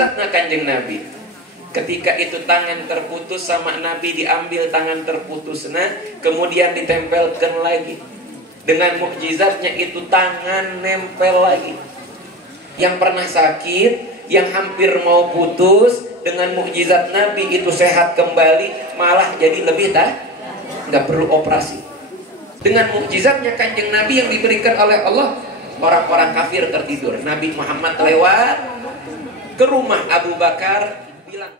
mukjizatnya Kanjeng Nabi. Ketika itu tangan terputus sama Nabi, diambil tangan terputusnya, kemudian ditempelkan lagi. Dengan mukjizatnya itu tangan nempel lagi. Yang pernah sakit, yang hampir mau putus, dengan mukjizat Nabi itu sehat kembali, malah jadi lebih nggak perlu operasi. Dengan mukjizatnya Kanjeng Nabi yang diberikan oleh Allah, orang-orang kafir tertidur. Nabi Muhammad lewat ke rumah Abu Bakar, bilang,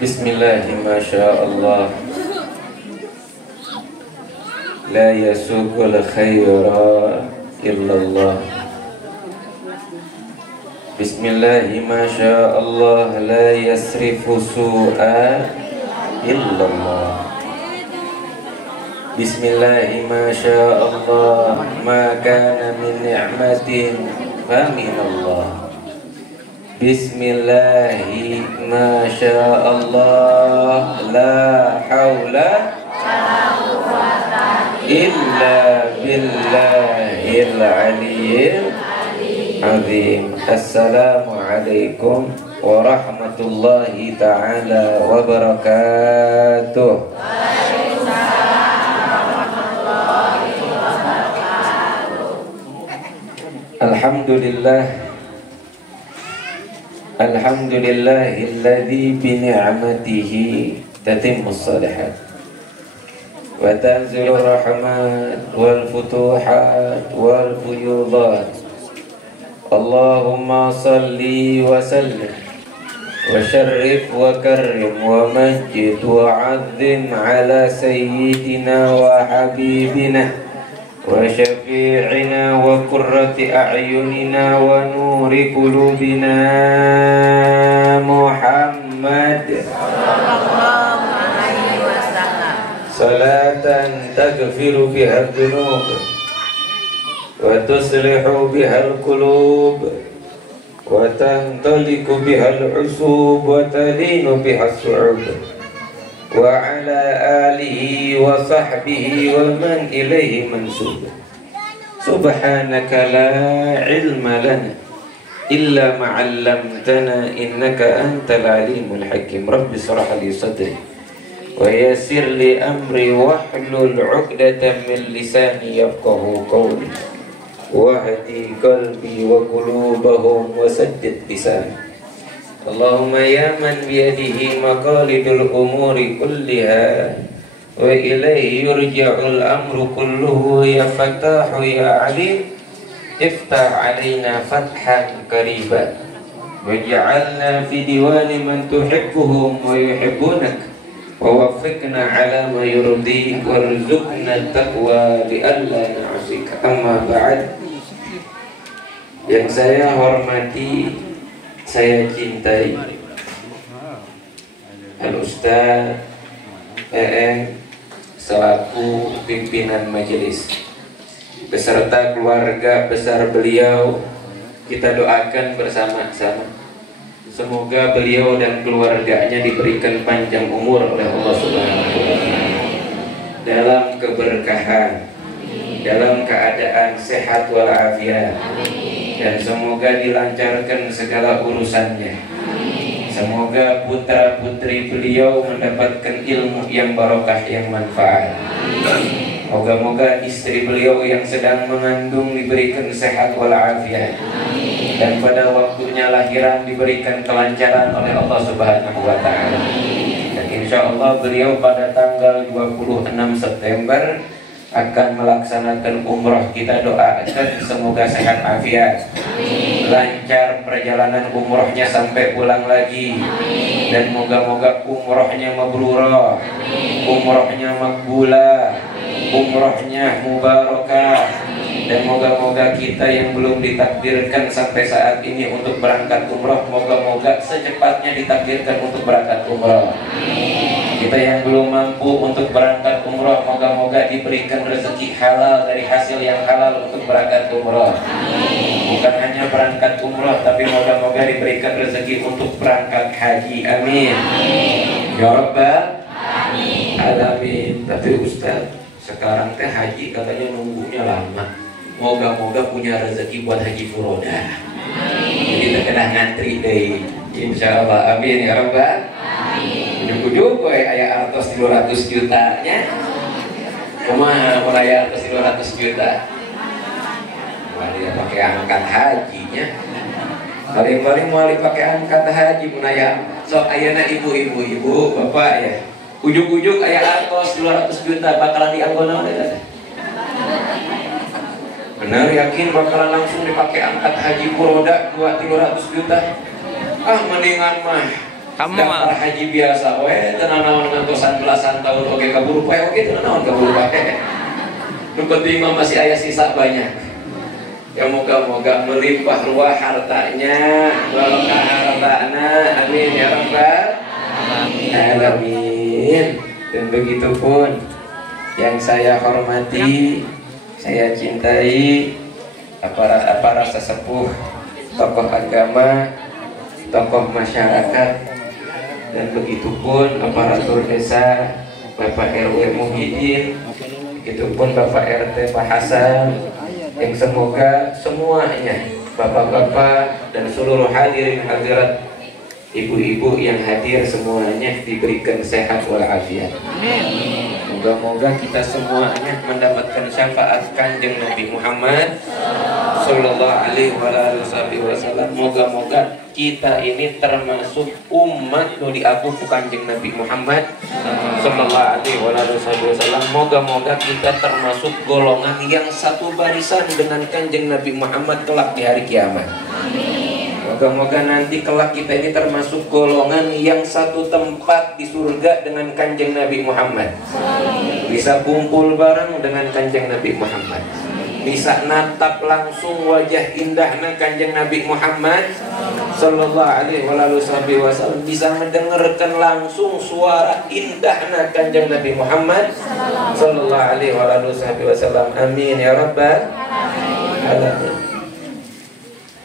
Bismillahi masyaallah, la yasukul khaira illallah. Bismillahi masyaallah, la yasrifu su'a illallah. Bismillahi masyaallah, ma kana min ni'matin fa minallah. Bismillahi masyaallah, la haula illa billahil aliyyil azim. Assalamualaikum warahmatullahi ta'ala wabarakatuh. Alhamdulillah, alhamdulillahilladzi bi ni'matihi tatimmus shalihat wa tanzilur rahmat wal futuhat wal fuyudat. Allahumma salli wa sallim wa syarrif wa karrim wa majid wa 'azzim ala sayyidina wa habibina wa syafi'ina wa qurrati a'yunina wa nuri qulubina Muhammad sallallahu alaihi wasallam, salatan taghfiru biha dzunub wa tuslihu biha al-qulub wa tantaliqu biha al-usub wa talinu biha as-su'ub wa ala alihi wa sahbihi wa man ilaihi mansub. Subhanaka la ilma lana illa ma 'allamtana innaka antal alimul hakim. Rabbi shrah li sadri wa yassir li amri wahlul 'uqdatam min lisani yafqahu qawli wahdi qalbi wa qulubahum wa saddid lisani. Allahumma ya man biyadihi maqalidul umuri kulliha wa ilaihi yurja'ul amru kulluhu, ya Fattahu ya Alim iftah alaina fathan qariban waj'alna fi diwani man tuhibbuhum wa yuhibbunak wa waffiqna ala ma yurdik warzuqna taqwa li alla na'sika. Amma ba'd. Yang saya hormati, saya cintai Al-Ustaz selaku pimpinan majelis beserta keluarga besar beliau, kita doakan bersama-sama semoga beliau dan keluarganya diberikan panjang umur oleh Allah Subhanahu wa Ta'ala, dalam keberkahan, dalam keadaan sehat walafiat, dan semoga dilancarkan segala urusannya. Semoga putra putri beliau mendapatkan ilmu yang barokah, yang manfaat. Moga-moga istri beliau yang sedang mengandung diberikan sehat walafiat, dan pada waktunya lahiran diberikan kelancaran oleh Allah Subhanahu wa Ta'ala. Dan insya Allah beliau pada tanggal 26 September akan melaksanakan umroh. Kita doakan semoga sehat afiat, lancar perjalanan umrohnya sampai pulang lagi, dan moga-moga umrohnya mabrurah, umrohnya makbulah, umrohnya mubarakah. Dan moga-moga kita yang belum ditakdirkan sampai saat ini untuk berangkat umroh, moga-moga secepatnya ditakdirkan untuk berangkat umroh. Kita yang belum mampu untuk berangkat umroh, moga-moga diberikan rezeki halal dari hasil yang halal untuk berangkat umroh. Bukan hanya berangkat umroh, tapi moga-moga diberikan rezeki untuk berangkat haji. Amin. Ya Rabbal Alamin. Tapi Ustaz, sekarang teh haji katanya nunggunya lama. Moga-moga punya rezeki buat haji furoda. Jadi terkena ngantri deh. Insya Allah. Amin ya Rabbal. Ujung-ujung ayah artos 200 jutanya. Kumaha mulai artos 200 juta. Wah, dia pakai angkat hajinya. Paling-paling mau pakai angkat haji munaya. So ayana ibu-ibu bapak ya. Ujung-ujung ayah artos 200 juta bakalan dianggona oleh. Benar yakin bakalan langsung dipakai angkat haji furoda 200 juta. Mendingan mah daftar haji biasa tenanawan ngantosan belasan tahun oke kaburu pae oke tenanawan kaburu pae. Nu penting mah masih aya sisa banyak. Ya moga-moga melimpah ruah hartanya, barokah hartana. Amin ya Rabbal Alamin. Dan begitu pun yang saya hormati, saya cintai para sesepuh, tokoh agama, tokoh masyarakat, dan begitupun aparatur desa, Bapak RW Muhyiddin, begitupun Bapak RT Pak Hasan, yang semoga semuanya, bapak-bapak dan seluruh hadirin hadirat, ibu-ibu yang hadir semuanya diberikan sehat walafiat. Moga-moga kita semuanya mendapatkan syafaat Kanjeng Nabi Muhammad Sallallahu Alaihi Wasallam. Moga-moga kita ini termasuk umat nu diaku Kanjeng Nabi Muhammad Sallallahu Alaihi Wasallam. Moga-moga kita termasuk golongan yang satu barisan dengan Kanjeng Nabi Muhammad kelak di hari kiamat. Moga-moga nanti kelak kita ini termasuk golongan yang satu tempat di surga dengan Kanjeng Nabi Muhammad. Bisa kumpul bareng dengan Kanjeng Nabi Muhammad. Bisa natap langsung wajah indahnya Kanjeng Nabi Muhammad Sallallahu Alaihi Wasallam. Bisa mendengarkan langsung suara indahnya Kanjeng Nabi Muhammad Sallallahu Alaihi Wasallam. Amin ya Rabbal Alamin.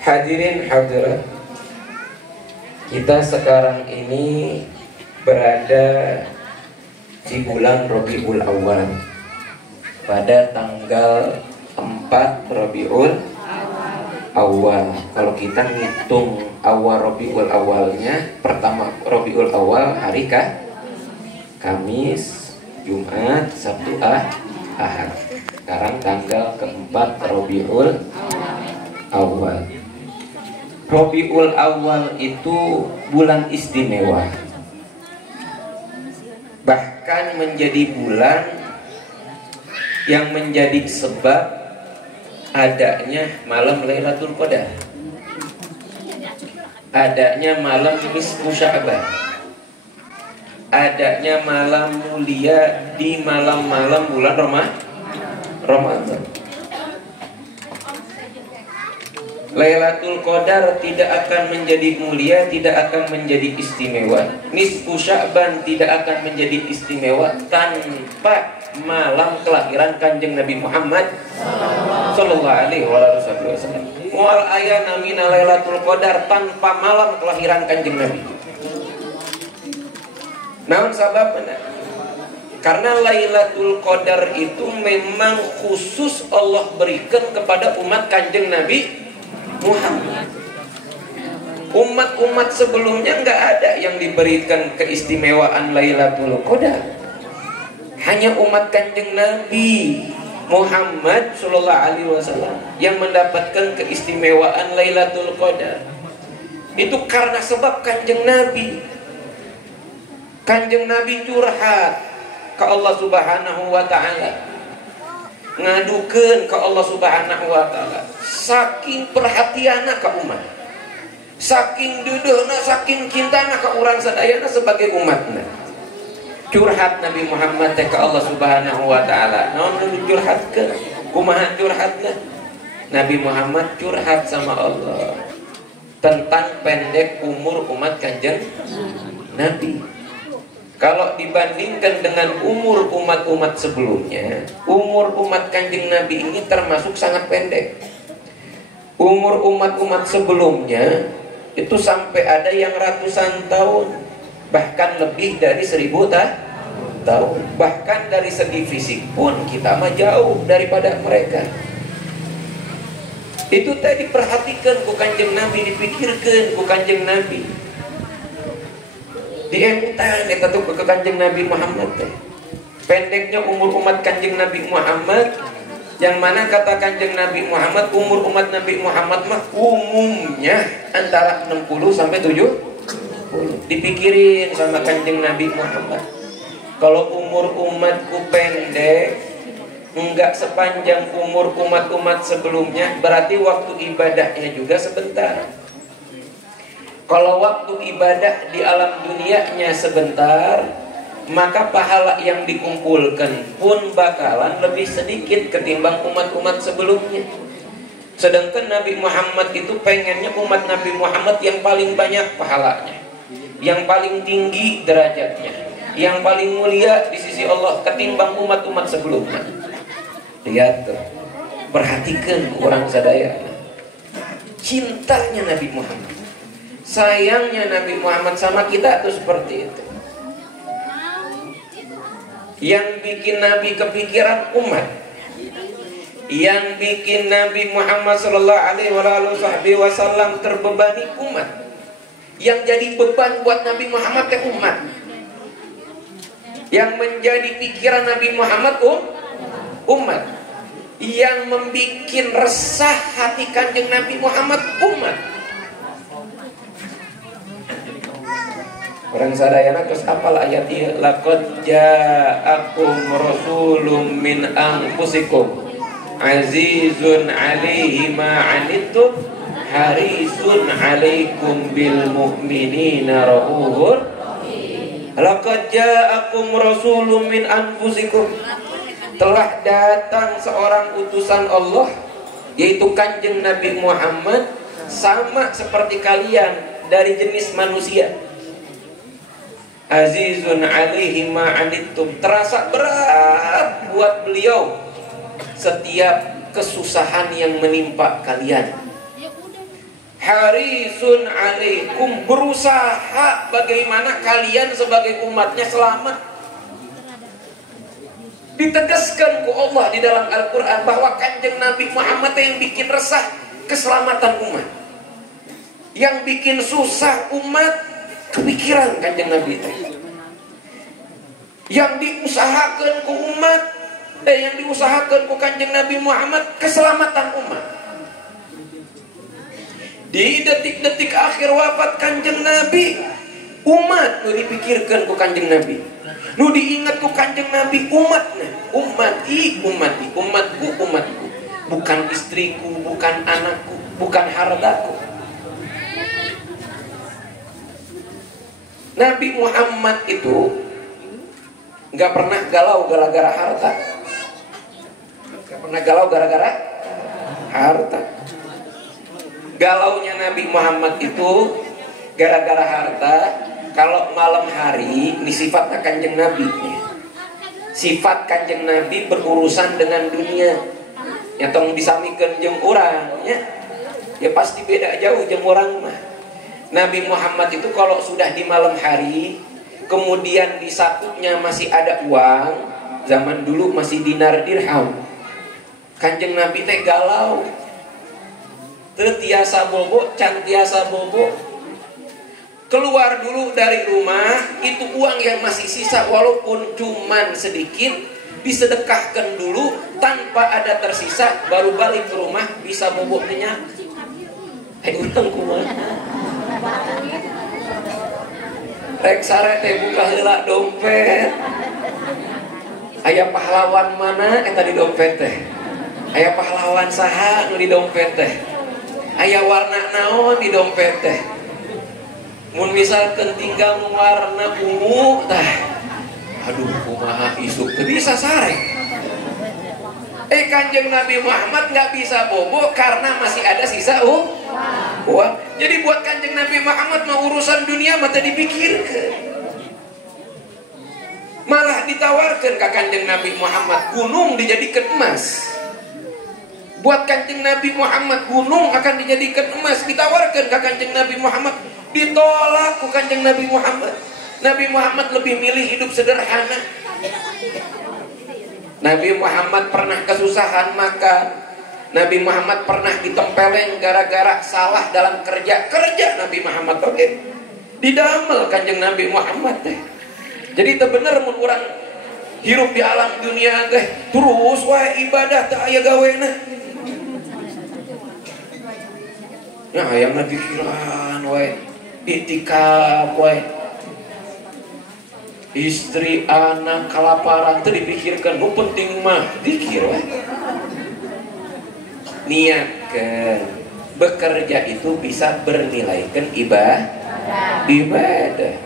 Hadirin hadirat, kita sekarang ini berada di bulan Rabiul Awal pada tanggal 4 Rabiul Awal. Kalau kita ngitung awal Rabiul Awalnya, pertama Rabiul Awal hari Kamis, Jumat, Sabtu, Ahad. Sekarang tanggal keempat Rabiul Awal. Rabiul Awal itu bulan istimewa, bahkan menjadi bulan yang menjadi sebab adanya malam Lailatul Qadar, adanya malam nisfu Sya'ban, adanya malam mulia di malam-malam bulan Ramadan. Lailatul Qadar tidak akan menjadi mulia, tidak akan menjadi istimewa. Nisfu Sya'ban tidak akan menjadi istimewa tanpa malam kelahiran Kanjeng Nabi Muhammad sallallahu alaihi wasallam. Wal ayana min Lailatul Qadar tanpa malam kelahiran Kanjeng Nabi. Namun sababna karena Lailatul Qadar itu memang khusus Allah berikan kepada umat Kanjeng Nabi Muhammad. Umat-umat sebelumnya nggak ada yang diberikan keistimewaan Lailatul Qadar. Hanya umat Kanjeng Nabi Muhammad sallallahu alaihi wasallam yang mendapatkan keistimewaan Lailatul Qadar. Itu karena sebab Kanjeng Nabi. Kanjeng Nabi curhat ke Allah Subhanahu wa taala. Ngadukeun ke Allah Subhanahu wa taala. Saking perhatianna ka umat. Saking deudeuhna, saking cintana ka urang sadayana sebagai umatna. Curhat Nabi Muhammad teh ka Allah Subhanahu wa taala. Naon nu curhatkeun? Kumaha curhatna? Nabi Muhammad curhat sama Allah tentang pendek umur umat Kanjeng Nabi. Kalau dibandingkan dengan umur umat-umat sebelumnya, umur umat Kanjeng Nabi ini termasuk sangat pendek. Umur umat-umat sebelumnya itu sampai ada yang ratusan tahun, bahkan lebih dari 1000 tahun. Bahkan dari segi fisik pun kita mah jauh daripada mereka. Itu tadi diperhatikan ku Kanjeng Nabi, dipikirkan ku Kanjeng Nabi. Dientan eta tuh ke Kanjeng Nabi Muhammad teh. Pendeknya umur umat Kanjeng Nabi Muhammad, yang mana kata Kanjeng Nabi Muhammad umur umat Nabi Muhammad mah umumnya antara 60 sampai 70. Dipikirin sama Kanjeng Nabi Muhammad. Kalau umur umatku pendek, enggak sepanjang umur umat-umat sebelumnya, berarti waktu ibadahnya juga sebentar. Kalau waktu ibadah di alam dunianya sebentar, maka pahala yang dikumpulkan pun bakalan lebih sedikit ketimbang umat-umat sebelumnya. Sedangkan Nabi Muhammad itu pengennya umat Nabi Muhammad yang paling banyak pahalanya, yang paling tinggi derajatnya, yang paling mulia di sisi Allah ketimbang umat-umat sebelumnya. Lihat tuh, perhatikan orang sadaya, cintanya Nabi Muhammad, sayangnya Nabi Muhammad sama kita tuh seperti itu. Yang bikin Nabi kepikiran umat, yang bikin Nabi Muhammad sallallahu alaihi wasallam terbebani umat, yang jadi beban buat Nabi Muhammad ke umat, yang menjadi pikiran Nabi Muhammad umat, yang membikin resah hati Kanjeng Nabi Muhammad umat. Orang sadayana terus apal ayat ieu, laqad ja'akum rasulun min anfusikum azizun 'alaihi ma 'anittum harisun 'alaikum bil mu'minina raufur. Laqad ja'akum rasulun min anfusikum, telah datang seorang utusan Allah, yaitu Kanjeng Nabi Muhammad, sama seperti kalian dari jenis manusia. Azizun 'alaihi ma 'anittum, terasa berat buat beliau setiap kesusahan yang menimpa kalian. Harisun 'alaikum, berusaha bagaimana kalian sebagai umatnya selamat. Ditegaskan ku Allah di dalam Al-Quran bahwa Kanjeng Nabi Muhammad yang bikin resah keselamatan umat, yang bikin susah umat kepikiran Kanjeng Nabi itu. Yang diusahakan ku umat, yang diusahakan ku Kanjeng Nabi Muhammad keselamatan umat. Di detik-detik akhir wafat Kanjeng Nabi, umat nu dipikirkan ku Kanjeng Nabi, nu diingat ku Kanjeng Nabi, umatnya, umatku, bukan istriku, bukan anakku, bukan hartaku. Nabi Muhammad itu nggak pernah galau gara-gara harta, nggak pernah galau gara-gara harta. Galaunya Nabi Muhammad itu gara-gara harta. Kalau malam hari, ini sifat Kanjeng Nabi. Sifat Kanjeng Nabi berurusan dengan dunia. Yang tong disamikan jeung urang, ya pasti beda jauh jeung urang mah. Nabi Muhammad itu kalau sudah di malam hari, kemudian di sakunya masih ada uang, zaman dulu masih dinar dirham. Kanjeng Nabi teh galau. Teu tiasa bobo, can tiasa bobo. Keluar dulu dari rumah, itu uang yang masih sisa walaupun cuman sedikit, disedekahkan dulu tanpa ada tersisa, baru balik ke rumah bisa bobo kenyang. Urang kumaha? Rek sare teh buka heula dompet. Aya pahlawan mana eta di dompet teh? Aya pahlawan saha nu di dompet teh? Aya warna naon di dompet teh? Mun misalkan tinggal warna ungu tah, aduh kumaha isuk teu bisa sare. Kanjeng Nabi Muhammad nggak bisa bobo karena masih ada sisa uang. Jadi buat Kanjeng Nabi Muhammad mau urusan dunia mata dipikirkan. Malah ditawarkan ke Kanjeng Nabi Muhammad gunung dijadikan emas. Buat Kanjeng Nabi Muhammad gunung akan dijadikan emas, ditawarkan ke Kanjeng Nabi Muhammad. Ditolak ku Kanjeng Nabi Muhammad. Nabi Muhammad lebih milih hidup sederhana. Nabi Muhammad pernah kesusahan makan. Nabi Muhammad pernah ditempeleng gara-gara salah dalam kerja. Nabi Muhammad oke. Didamel Kanjeng Nabi Muhammad teh. Jadi teu bener mun urang hirup di alam dunia teh terus wae ibadah teu aya gawena. Ya hayangna pikiran wae. Itikaf wae. Istri, anak, kelaparan itu dipikirkan. Nu penting mah zikir wae. Niatkan bekerja itu bisa bernilaikan ibadah.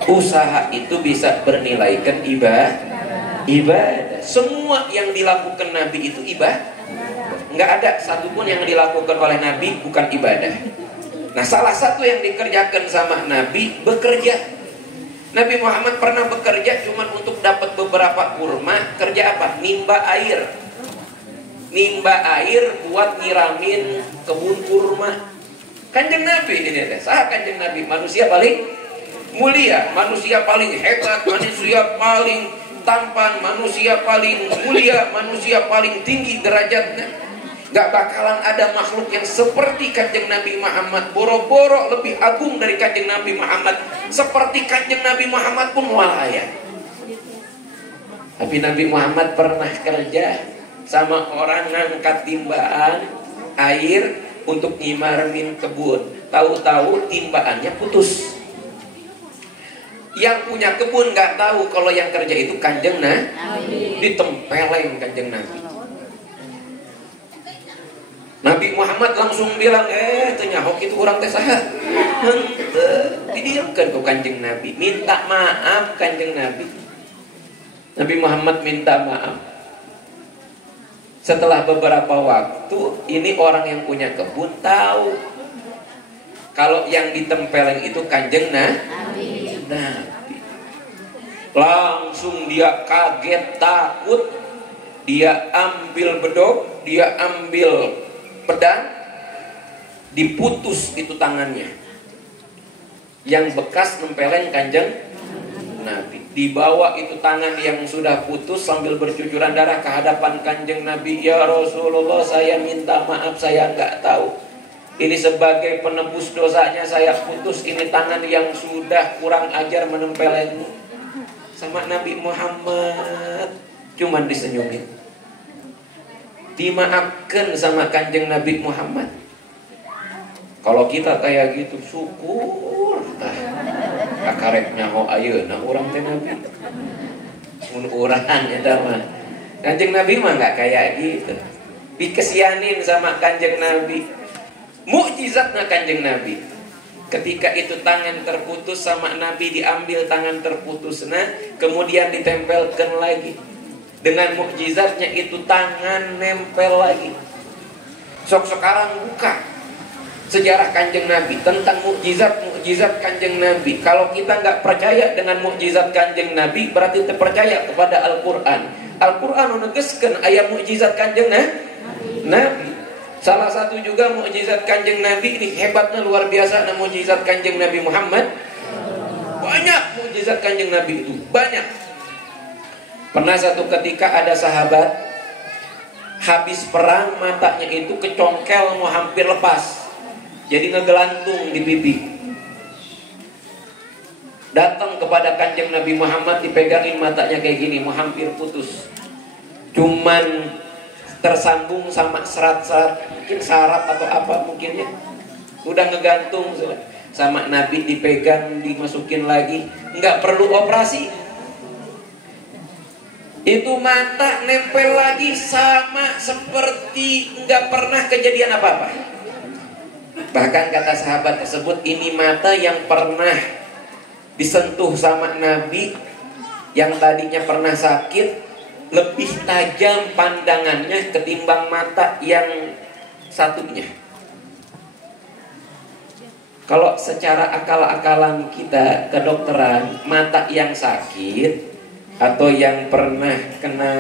Usaha itu bisa bernilaikan ibadah. Semua yang dilakukan Nabi itu ibadah. Enggak ada satupun yang dilakukan oleh Nabi bukan ibadah. Nah, salah satu yang dikerjakan sama Nabi bekerja. Nabi Muhammad pernah bekerja cuma untuk dapat beberapa kurma. Kerja apa? Nimba air. Nimba air buat nyiramin kebun kurma. Kanjeng Nabi ini teh. Sah Kanjeng Nabi manusia paling mulia, manusia paling hebat, manusia paling tampan, manusia paling mulia, manusia paling tinggi derajatnya. Gak bakalan ada makhluk yang seperti Kanjeng Nabi Muhammad. Boro-boro lebih agung dari Kanjeng Nabi Muhammad. Seperti Kanjeng Nabi Muhammad pun walaya. Tapi Nabi Muhammad pernah kerja sama orang ngangkat timbaan air untuk nyimarin kebun. Tahu-tahu timbaannya putus. Yang punya kebun gak tahu kalau yang kerja itu Kanjeng Nabi. Ditempeleng Kanjeng Nabi. Nabi Muhammad langsung bilang, ternyahok itu orang teh saha. Didiamkan ke Kanjeng Nabi. Minta maaf Kanjeng Nabi. Nabi Muhammad minta maaf. Setelah beberapa waktu, ini orang yang punya kebun tahu kalau yang ditempeleng itu Kanjeng Nabi. Langsung dia kaget, takut. Dia ambil bedog, dia ambil pedang, diputus itu tangannya. Yang bekas nempeleng Kanjeng Nabi. Dibawa itu tangan yang sudah putus sambil bercucuran darah ke hadapan Kanjeng Nabi. Ya Rasulullah, saya minta maaf, saya nggak tahu. Ini sebagai penebus dosanya saya putus ini tangan yang sudah kurang ajar menempelengmu. Sama Nabi Muhammad cuman disenyumin. Dimaafkan sama Kanjeng Nabi Muhammad. Kalau kita kayak gitu syukur. Kakarek nyaho ayeuna urang teh Nabi. Mun urang eta mah. Kanjeng Nabi mah enggak kayak gitu. Dikesianin sama Kanjeng Nabi. Mukjizatna Kanjeng Nabi. Ketika itu tangan terputus sama Nabi, diambil tangan terputusnya, kemudian ditempelkan lagi. Dengan mukjizatnya itu tangan nempel lagi. Sok sekarang buka. sejarah Kanjeng Nabi, tentang mukjizat Kanjeng Nabi. Kalau kita nggak percaya dengan mukjizat Kanjeng Nabi, berarti kita percaya kepada Al-Quran. Al-Quran menegaskan ayat mukjizat Kanjeng Nabi. Salah satu juga mukjizat Kanjeng Nabi ini hebatnya luar biasa. Mukjizat Kanjeng Nabi Muhammad, banyak mukjizat Kanjeng Nabi itu, banyak. Pernah satu ketika ada sahabat habis perang, matanya itu kecongkel mau hampir lepas, jadi ngegelantung di pipi. Datang kepada Kanjeng Nabi Muhammad, dipegangin matanya kayak gini, mau hampir putus. Cuman tersambung sama serat-serat, mungkin saraf atau apa mungkin ya. Udah ngegantung sama Nabi, dipegang, dimasukin lagi, nggak perlu operasi. Itu mata nempel lagi sama seperti nggak pernah kejadian apa-apa. Bahkan kata sahabat tersebut, ini mata yang pernah disentuh sama Nabi, yang tadinya pernah sakit, lebih tajam pandangannya ketimbang mata yang satunya. Kalau secara akal-akalan kita kedokteran, mata yang sakit atau yang pernah kena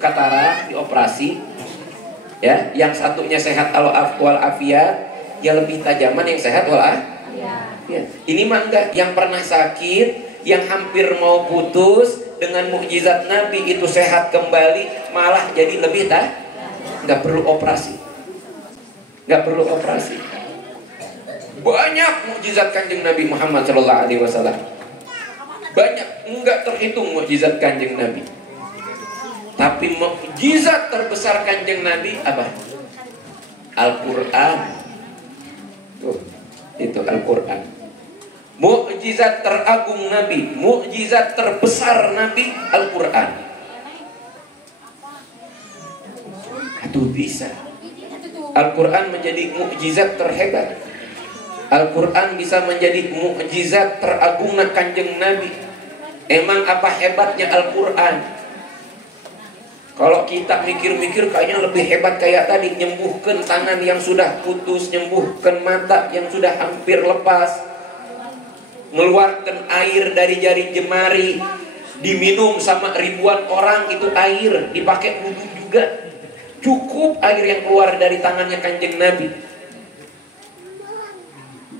katarak dioperasi, ya, yang satunya sehat walafiat, ya lebih tajaman yang sehat walafiat. Ya. Ini mah enggak, yang pernah sakit, yang hampir mau putus, dengan mukjizat Nabi itu sehat kembali, malah jadi lebih nggak perlu operasi, nggak perlu operasi. Banyak mukjizat Kanjeng Nabi Muhammad SAW, banyak, enggak terhitung mukjizat Kanjeng Nabi. Tapi mukjizat terbesar Kanjeng Nabi apa? Al-Quran. Tuh, itu Al-Quran. Mukjizat teragung Nabi, mukjizat terbesar Nabi, Al-Quran. Itu bisa. Al-Quran menjadi mukjizat terhebat. Al-Quran bisa menjadi mukjizat teragung Kanjeng Nabi. Emang apa hebatnya Al-Quran? Kalau kita mikir-mikir kayaknya lebih hebat kayak tadi, nyembuhkan tangan yang sudah putus, nyembuhkan mata yang sudah hampir lepas, mengeluarkan air dari jari jemari, diminum sama ribuan orang itu air, dipakai wudhu juga. Cukup air yang keluar dari tangannya Kanjeng Nabi.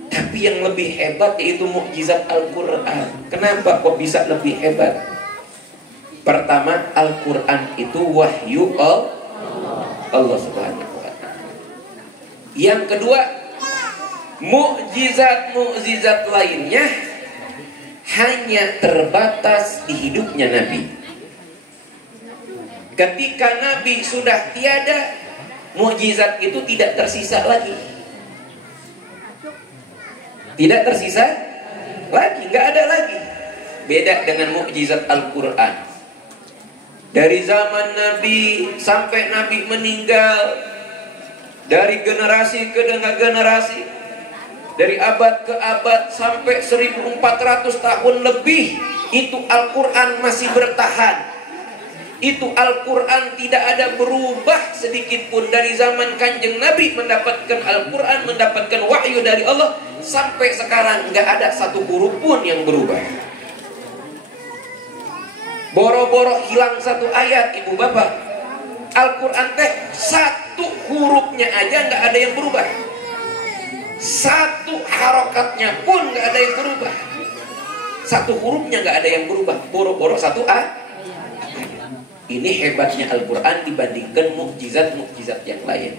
Tapi yang lebih hebat yaitu mukjizat Al-Quran. Kenapa kok bisa lebih hebat? Pertama, Al-Quran itu wahyu Allah Subhanahu wa ta'ala. Yang kedua, mukjizat lainnya hanya terbatas di hidupnya Nabi. Ketika Nabi sudah tiada, mukjizat itu tidak tersisa lagi. Tidak tersisa lagi, nggak ada lagi. Beda dengan mukjizat Al-Quran. Dari zaman Nabi sampai Nabi meninggal, dari generasi ke generasi, dari abad ke abad sampai 1400 tahun lebih, itu Al-Quran masih bertahan. Itu Al-Quran tidak ada berubah sedikit pun. Dari zaman Kanjeng Nabi mendapatkan Al-Quran, mendapatkan wahyu dari Allah, sampai sekarang nggak ada satu huruf pun yang berubah. Boro-boro hilang satu ayat, ibu bapak, Al-Quran teh satu hurufnya aja nggak ada yang berubah. Satu harokatnya pun nggak ada yang berubah. Satu hurufnya nggak ada yang berubah. Boro-boro satu ayat. Ini hebatnya Al-Quran dibandingkan mukjizat-mukjizat yang lain.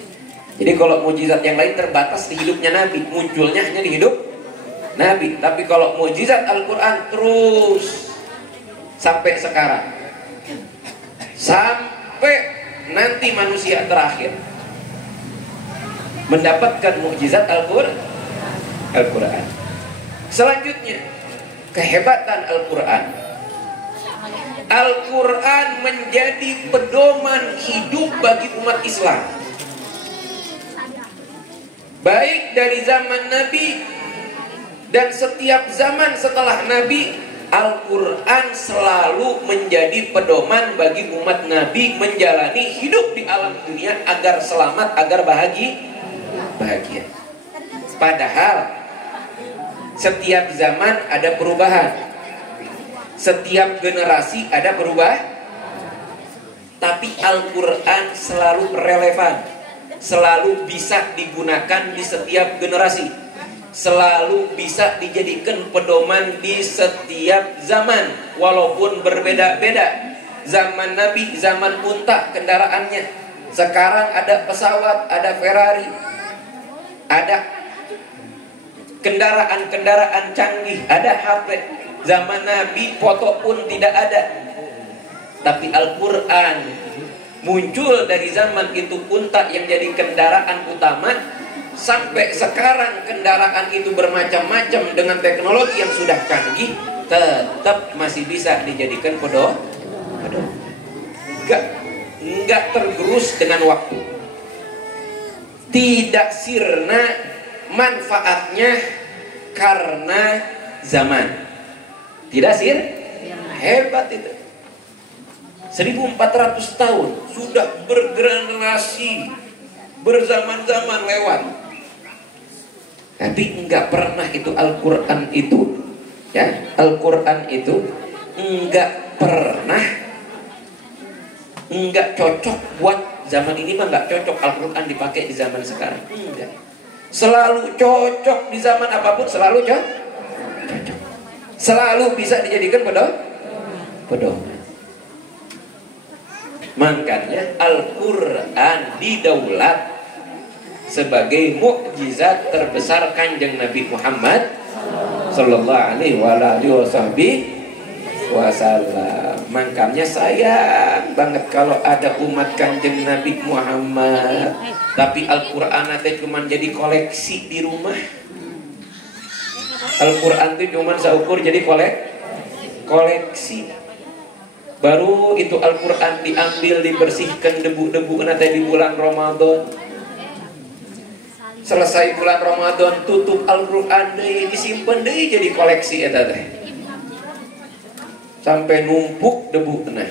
Jadi kalau mukjizat yang lain terbatas di hidupnya Nabi, munculnya hanya di hidup Nabi. Tapi kalau mukjizat Al-Quran terus sampai sekarang, sampai nanti manusia terakhir mendapatkan mukjizat Al-Quran. Selanjutnya, kehebatan Al-Quran. Al-Quran menjadi pedoman hidup bagi umat Islam, baik dari zaman Nabi dan setiap zaman setelah Nabi. Al-Quran selalu menjadi pedoman bagi umat Nabi menjalani hidup di alam dunia agar selamat, agar bahagia. Padahal setiap zaman ada perubahan, setiap generasi ada perubahan, tapi Al-Quran selalu relevan, selalu bisa digunakan di setiap generasi, selalu bisa dijadikan pedoman di setiap zaman, walaupun berbeda-beda. Zaman Nabi, zaman unta kendaraannya. Sekarang ada pesawat, ada Ferrari, ada kendaraan-kendaraan canggih, ada HP. Zaman Nabi foto pun tidak ada. Tapi Al-Quran muncul dari zaman itu unta yang jadi kendaraan utama, sampai sekarang kendaraan itu bermacam-macam dengan teknologi yang sudah canggih, tetap masih bisa dijadikan pedoman. Enggak tergerus dengan waktu, tidak sirna manfaatnya karena zaman. Tidak sir, hebat itu. 1400 tahun sudah bergenerasi, berzaman-zaman lewat, tapi enggak pernah itu Al-Quran itu, ya, Al-Quran itu enggak pernah enggak cocok buat zaman ini mah, enggak cocok Al-Quran dipakai di zaman sekarang. Enggak. Selalu cocok di zaman apapun, selalu cocok. Selalu bisa dijadikan pedoman. Makanya Al-Quran didaulat sebagai mukjizat terbesar Kanjeng Nabi Muhammad sallallahu alaihi wasallam. Makanya sayang banget kalau ada umat Kanjeng Nabi Muhammad tapi Al-Quran itu cuma jadi koleksi di rumah. Al-Quran itu cuma seukur jadi koleksi. Baru itu Al-Quran diambil, dibersihkan debu-debu nanti di bulan Ramadan. Selesai bulan Ramadan tutup Al-Quran deh, disimpan deh jadi koleksi eta teh. Sampai numpuk debu nah.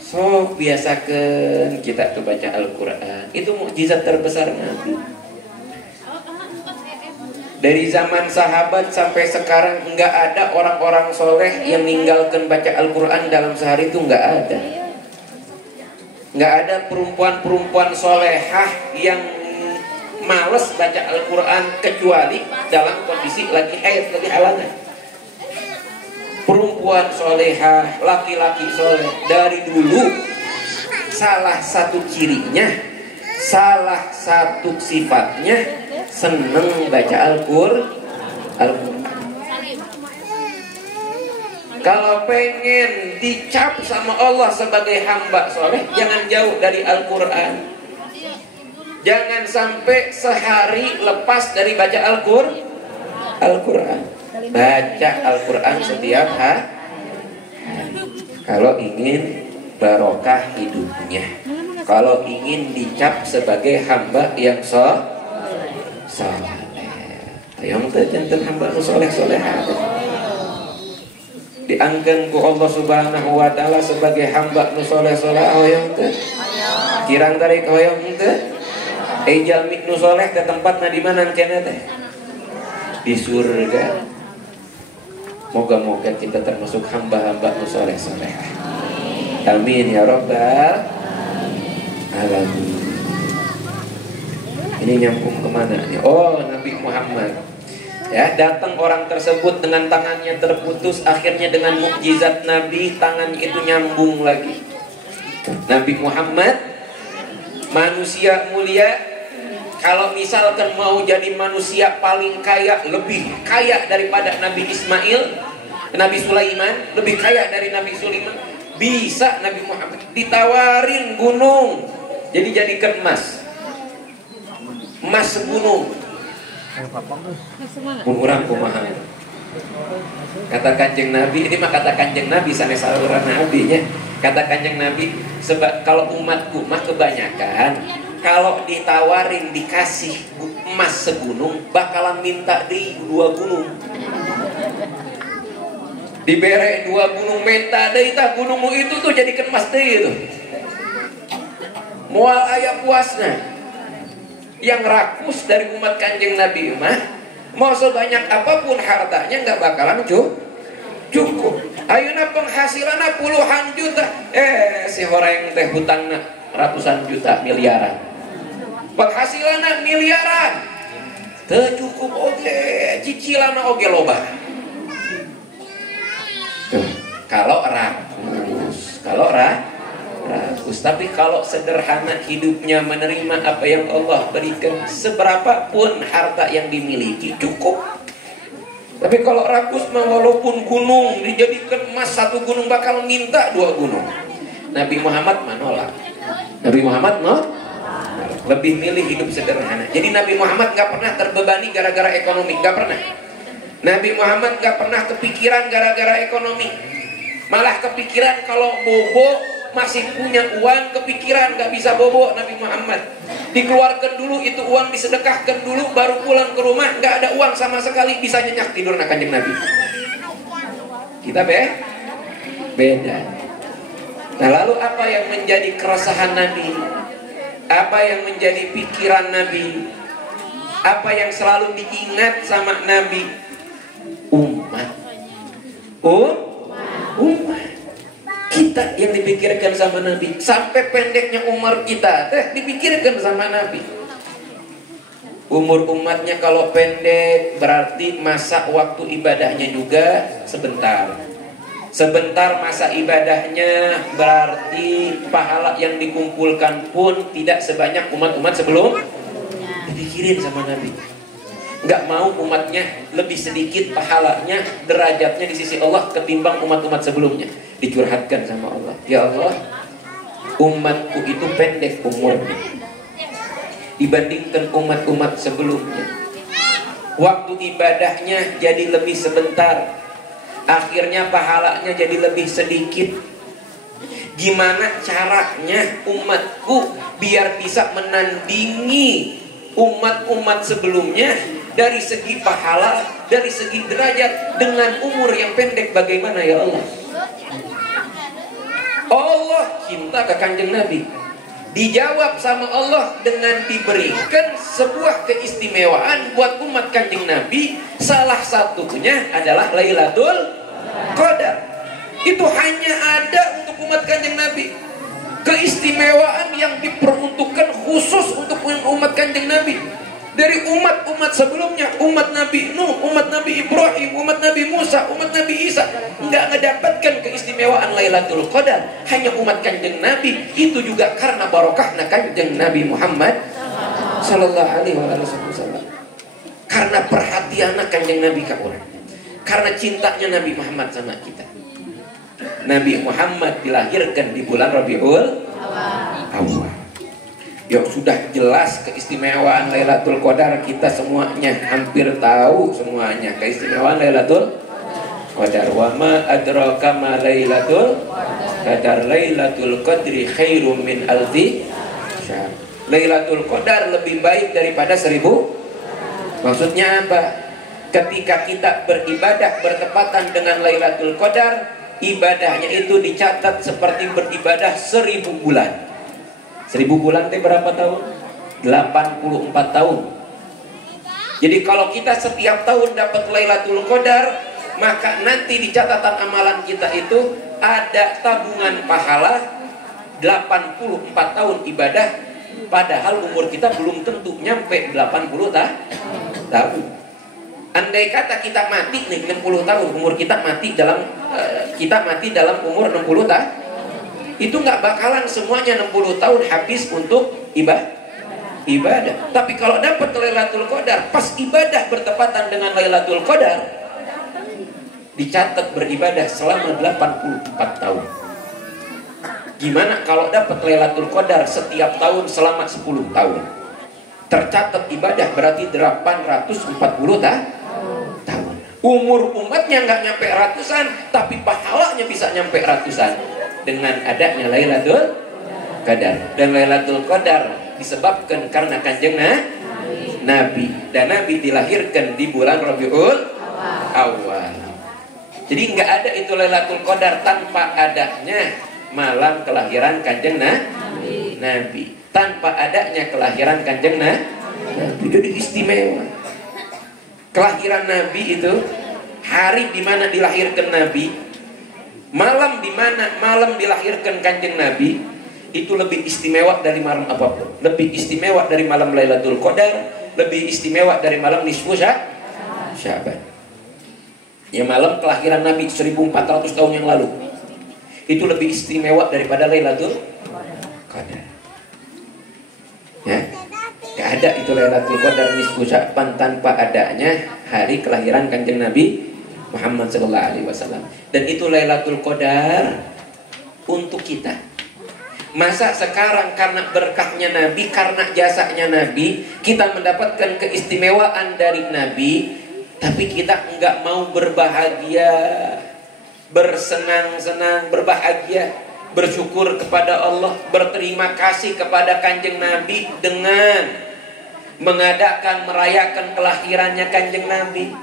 So biasakan kita tuh baca Al-Quran. Itu mukjizat terbesar Nabi. Dari zaman sahabat sampai sekarang enggak ada orang-orang soleh yang meninggalkan baca Al-Quran dalam sehari, itu enggak ada. Enggak ada perempuan-perempuan solehah yang males baca Al-Quran kecuali dalam kondisi lagi haid, lagi halangan. Perempuan solehah, laki-laki soleh dari dulu, salah satu cirinya, salah satu sifatnya seneng baca Al-Quran. Kalau pengen dicap sama Allah sebagai hamba soleh, jangan jauh dari Al-Quran. Jangan sampai sehari lepas dari baca Al-Quran. Baca Al-Quran setiap hari kalau ingin barokah hidupnya, kalau ingin dicap sebagai hamba yang soleh. Yang terjantan hamba soleh diangkat ku Allah Subhanahu wa taala sebagai hamba nu soleh hoyong teh. Kirang tarik hoyong teh. Jalmi nu soleh ke tempatna di mana kene teh? Di surga. Moga-moga kita termasuk hamba-hamba nu soleh. Amin ya rabbal alamin. Ini nyambung kemana nih? Oh, Nabi Muhammad. Ya, datang orang tersebut dengan tangannya terputus, akhirnya dengan mukjizat Nabi tangannya itu nyambung lagi. Nabi Muhammad manusia mulia. Kalau misalkan mau jadi manusia paling kaya, lebih kaya daripada Nabi Ismail, Nabi Sulaiman, lebih kaya dari Nabi Sulaiman, bisa Nabi Muhammad ditawarin gunung jadi jadikan emas segunung. Kurang kumaha. Kata Kanjeng Nabi, ini mah kata Kanjeng Nabi sanes saluran nabinya. Kata Kanjeng Nabi, sebab kalau umatku mah kebanyakan kalau ditawarin dikasih emas segunung bakalan minta di 2 gunung. Dibere 2 gunung minta deui tah gunungmu itu tuh jadikan emas deui itu. Moal aya puasna. Yang rakus dari umat Kanjeng Nabi mah mau sebanyak apapun hartanya nggak bakalan cukup. Ayeuna penghasilanna puluhan juta, si horeng teh hutangna ratusan juta, miliaran. Penghasilanna miliaran, teu cukup oge, cicilanna oge loba. Kalau rakus, tapi kalau sederhana hidupnya, menerima apa yang Allah berikan, seberapa pun harta yang dimiliki cukup. Tapi kalau rakus mah walaupun gunung dijadikan emas satu gunung bakal minta dua gunung. Nabi Muhammad menolak. Nabi Muhammad lebih milih hidup sederhana. Jadi Nabi Muhammad gak pernah terbebani gara-gara ekonomi, gak pernah. Nabi Muhammad gak pernah kepikiran gara-gara ekonomi. Malah kepikiran kalau bobo masih punya uang, kepikiran gak bisa bobo. Nabi Muhammad dikeluarkan dulu itu uang, disedekahkan dulu, baru pulang ke rumah gak ada uang sama sekali, bisa nyenyak tidur nak Kanjeng Nabi. Kita beda. Nah, lalu apa yang menjadi keresahan Nabi? Apa yang menjadi pikiran Nabi? Apa yang selalu diingat sama Nabi? Umat. Kita yang dipikirkan sama Nabi. Sampai pendeknya umur kita dipikirkan sama Nabi. Umur umatnya kalau pendek berarti masa waktu ibadahnya juga sebentar. Sebentar masa ibadahnya berarti pahala yang dikumpulkan pun tidak sebanyak umat-umat sebelum. Dipikirin sama Nabi. Nggak mau umatnya lebih sedikit pahalanya, derajatnya di sisi Allah ketimbang umat-umat sebelumnya. Dicurhatkan sama Allah, ya Allah, umatku itu pendek umurnya dibandingkan umat-umat sebelumnya. Waktu ibadahnya jadi lebih sebentar, akhirnya pahalanya jadi lebih sedikit. Gimana caranya umatku biar bisa menandingi umat-umat sebelumnya dari segi pahala, dari segi derajat, dengan umur yang pendek? Bagaimana ya Allah? Allah cinta ke Kanjeng Nabi. Dijawab sama Allah dengan diberikan sebuah keistimewaan buat umat Kanjeng Nabi. Salah satunya adalah Lailatul Qadar. Itu hanya ada untuk umat Kanjeng Nabi. Keistimewaan yang diperuntukkan khusus untuk umat Kanjeng Nabi. Dari umat-umat sebelumnya, umat Nabi Nuh, umat Nabi Ibrahim, umat Nabi Musa, umat Nabi Isa, nggak ngedapatkan keistimewaan Lailatul Qadar. Hanya umat Kanjeng Nabi. Itu juga karena barokahna Kanjeng Nabi Muhammad sallallahu alaihi wasallam. Karena perhatianna Kanjeng Nabi ka urang. Karena cintanya Nabi Muhammad sama kita. Nabi Muhammad dilahirkan di bulan Rabiul Awal. Ya sudah jelas keistimewaan Lailatul Qadar, kita semuanya hampir tahu semuanya keistimewaan Lailatul Qadar. Wa ma adraka ma Lailatul Qadar. Lailatul Qadri khairum min alfi syahr. Lailatul Qadar lebih baik daripada 1000. Maksudnya apa? Ketika kita beribadah bertepatan dengan Lailatul Qadar, ibadahnya itu dicatat seperti beribadah 1000 bulan. 1000 bulan itu berapa tahun? 84 tahun. Jadi kalau kita setiap tahun dapat Lailatul Qadar, maka nanti di catatan amalan kita itu ada tabungan pahala 84 tahun ibadah. Padahal umur kita belum tentu nyampe 80 tahun. Andai kata kita mati nih 60 tahun, umur kita mati dalam umur 60 tahun, itu nggak bakalan semuanya 60 tahun habis untuk ibadah. Tapi kalau dapat Lailatul Qadar, pas ibadah bertepatan dengan Lailatul Qadar, dicatat beribadah selama 84 tahun. Gimana kalau dapat Lailatul Qadar setiap tahun selama 10 tahun? Tercatat ibadah berarti 840 tahun. Umur umatnya nggak nyampe ratusan, tapi pahalanya bisa nyampe ratusan dengan adanya Lailatul Qadar. Dan Lailatul Qadar disebabkan karena Kanjeng Nabi, dan Nabi dilahirkan di bulan Rabiul Awal. Jadi nggak ada itu Lailatul Qadar tanpa adanya malam kelahiran Kanjeng Nabi. Tanpa adanya kelahiran Kanjeng Jadi istimewa. Kelahiran Nabi itu hari di mana dilahirkan Nabi, malam di mana malam dilahirkan Kanjeng Nabi, itu lebih istimewa dari malam apapun. Lebih istimewa dari malam Lailatul Qadar, lebih istimewa dari malam nisfu Sya'ban. Ya, malam kelahiran Nabi 1400 tahun yang lalu itu lebih istimewa daripada Lailatul Qadar. Ya, gak ada itu Lailatul Qadar nisfu Sya'ban tanpa adanya hari kelahiran Kanjeng Nabi Muhammad sallallahu alaihi wasallam. Dan itu Lailatul Qadar untuk kita. Masa sekarang karena berkahnya Nabi, karena jasanya Nabi, kita mendapatkan keistimewaan dari Nabi, tapi kita enggak mau berbahagia, bersenang-senang, berbahagia, bersyukur kepada Allah, berterima kasih kepada Kanjeng Nabi dengan mengadakan, merayakan kelahirannya Kanjeng Nabi.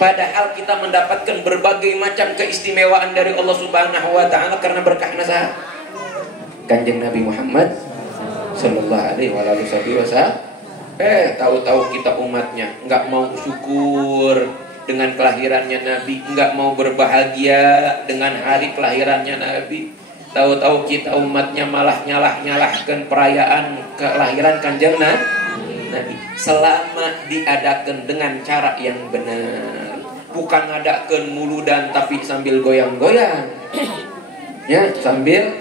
Padahal kita mendapatkan berbagai macam keistimewaan dari Allah Subhanahu wa taala karena berkah nasa Kanjeng Nabi Muhammad sallallahu alaihi wasallam. Tahu-tahu kita umatnya enggak mau syukur dengan kelahirannya Nabi, enggak mau berbahagia dengan hari kelahirannya Nabi. Tahu-tahu kita umatnya malah nyalah-nyalahkan perayaan kelahiran Kanjeng Nabi. Selama diadakan dengan cara yang benar, bukan ngadakan muludan tapi sambil goyang-goyang, ya, sambil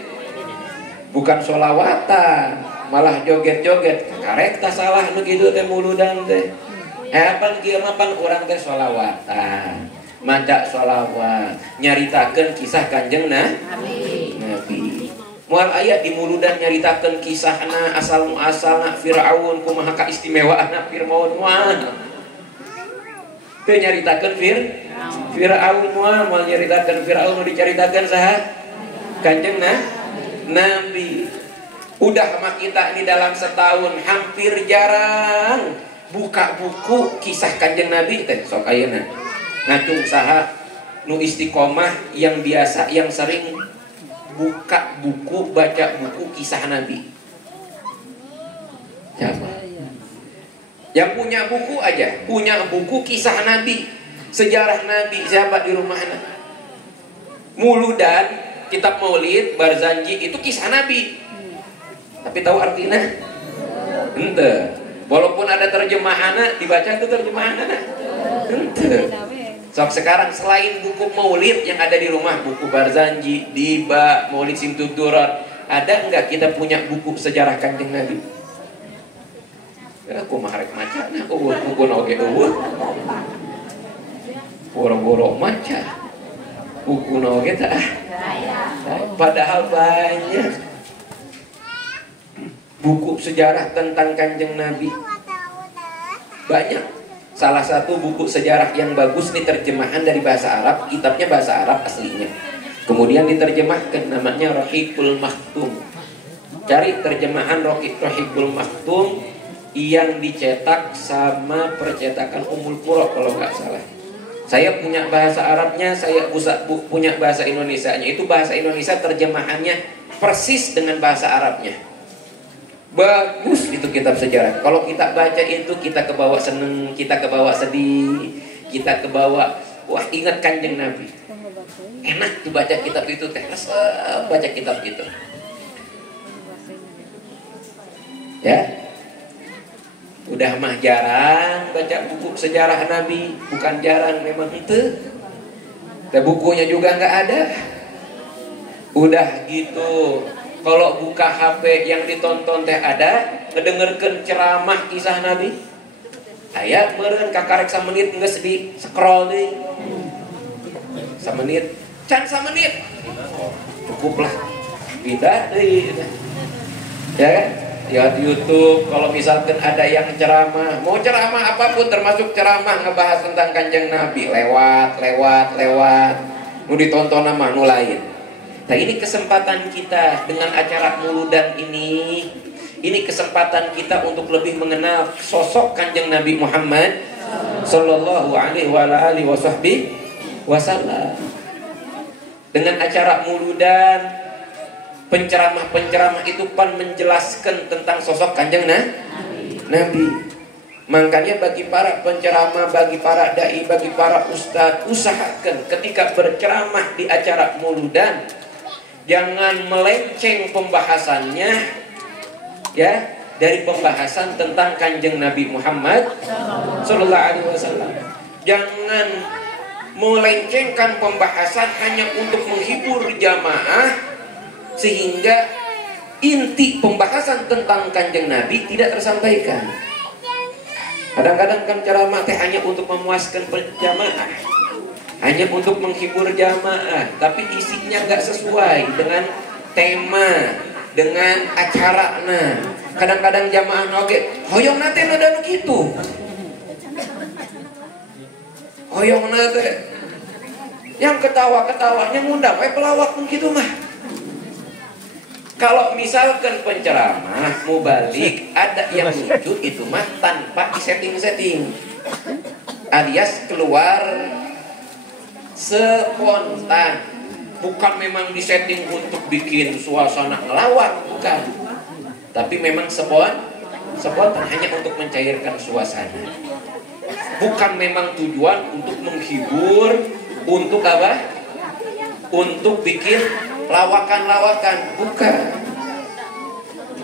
bukan sholawatan malah joget-joget, karek tak salah nu kitu teh muludan teh. Pan kieu mah pan urang teh sholawatan, maca sholawat, nyaritakeun kisah Kanjeng Nabi. Moal aya di muludan nyaritakeun kisahna asal muasalna Firaun kumaha kaistimewaanna Firaun moal. Teu nyaritakeun Firaun moal nyaritakeun Firaun nu dicaritakeun saha? Kanjeng Nabi. Udah mah kita ini dalam setahun hampir jarang buka buku kisah Kanjeng Nabi teh. Sok ayeuna ngatung saha nu istiqomah yang biasa yang sering buka buku, baca buku kisah Nabi. Siapa? Yang punya buku aja, punya buku kisah Nabi, sejarah Nabi, siapa di rumahnya? Muludan, kitab Maulid, Barzanji itu kisah Nabi. Tapi tahu artinya? Ente. Walaupun ada terjemahannya, dibaca itu terjemahannya. Ente. Sok sekarang selain buku Maulid yang ada di rumah, buku Barzanji, Diba, Maulid Simtudurat, ada enggak kita punya buku sejarah Kanjeng Nabi? Aku mah rek maca nah buku oge eueuh. Boro-boro maca. Buku oge tah. Padahal banyak buku sejarah tentang Kanjeng Nabi. Banyak. Salah satu buku sejarah yang bagus nih terjemahan dari bahasa Arab, kitabnya bahasa Arab aslinya. Kemudian diterjemahkan namanya Rahiqul Maktum. Cari terjemahan Rahiqul Maktum yang dicetak sama percetakan Ummul Qura kalau nggak salah. Saya punya bahasa Arabnya, saya punya bahasa Indonesianya. Itu bahasa Indonesia terjemahannya persis dengan bahasa Arabnya. Bagus itu kitab sejarah. Kalau kita baca itu kita kebawa seneng, kita kebawa sedih, kita kebawa wah ingat Kanjeng Nabi. Enak tuh baca kitab itu teh, baca kitab itu. Ya. Udah mah jarang baca buku sejarah Nabi, bukan jarang memang itu. Dan bukunya juga nggak ada. Udah gitu. Kalau buka HP yang ditonton teh ada, ngedengerkeun ceramah kisah Nabi. Aya meureun kakarek 1 menit geus di scroll deui. 1 menit, can 1 menit. Cukup lah. Beda deui. Ya kan? Ya di YouTube kalau misalkan ada yang ceramah, mau ceramah apapun termasuk ceramah ngebahas tentang Kanjeng Nabi, lewat. Nu ditonton mah nu lain. Nah ini kesempatan kita dengan acara muludan ini kesempatan kita untuk lebih mengenal sosok Kanjeng Nabi Muhammad sallallahu alaihi wasallam. Dengan acara muludan, penceramah-penceramah itu pan menjelaskan tentang sosok Kanjeng Nabi. Makanya bagi para penceramah, bagi para dai, bagi para ustadz, usahakan ketika berceramah di acara mauludan jangan melenceng pembahasannya ya dari pembahasan tentang Kanjeng Nabi Muhammad Sallallahu Alaihi Wasallam. Jangan melencengkan pembahasan hanya untuk menghibur jamaah sehingga inti pembahasan tentang Kanjeng Nabi tidak tersampaikan. Kadang-kadang kan ceramah teh hanya untuk memuaskan jamaah, hanya untuk menghibur jamaah, tapi isinya nggak sesuai dengan tema, dengan acara. Kadang-kadang jamaah oke, hoyong nate nada gitu, hoyong nate, yang ketawa-ketawanya ngundang, pelawak gitu mah. Kalau misalkan penceramah mubalik ada yang lucu itu mah tanpa disetting-setting, alias keluar spontan, bukan memang disetting untuk bikin suasana ngelawak, bukan, tapi memang spontan hanya untuk mencairkan suasana, bukan memang tujuan untuk menghibur, untuk apa? Untuk bikin lawakan-lawakan, bukan.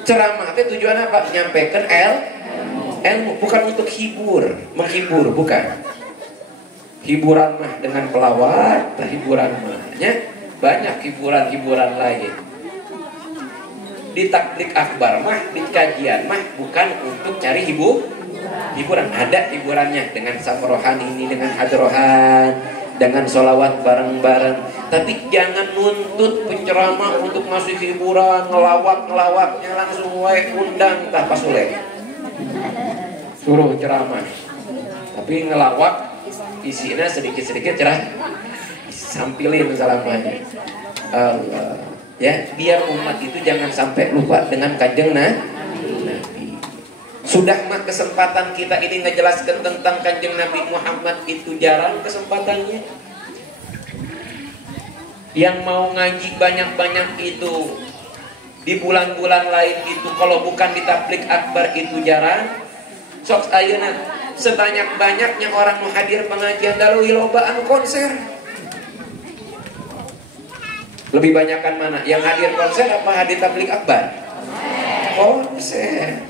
Ceramah itu tujuan apa? Nyampaikan ilmu, bukan untuk menghibur, bukan. Hiburan mah dengan pelawak, hiburan mahnya banyak hiburan lain. Di taklik akbar mah, di kajian mah bukan untuk cari hiburan. Ada hiburannya dengan samrohan ini, dengan hadrohan, dengan sholawat bareng-bareng. Tapi jangan nuntut penceramah untuk ngasih hiburan, ngelawaknya langsung wae undang tak pasule. Suruh ceramah, tapi ngelawak isinya sedikit-sedikit cerah, sampilin salamanya. Allah, ya biar umat itu jangan sampai lupa dengan Kanjeng Nabi. Sudah mah kesempatan kita ini ngejelaskan tentang Kanjeng Nabi Muhammad itu jarang kesempatannya. Yang mau ngaji banyak-banyak itu di bulan-bulan lain itu, kalau bukan di tablik akbar itu jarang. Sok ayeuna sebanyak-banyaknya orang mau hadir pengajian dalu lobaan konser. Lebih banyakan mana? Yang hadir konser apa hadir tablik akbar? Konser.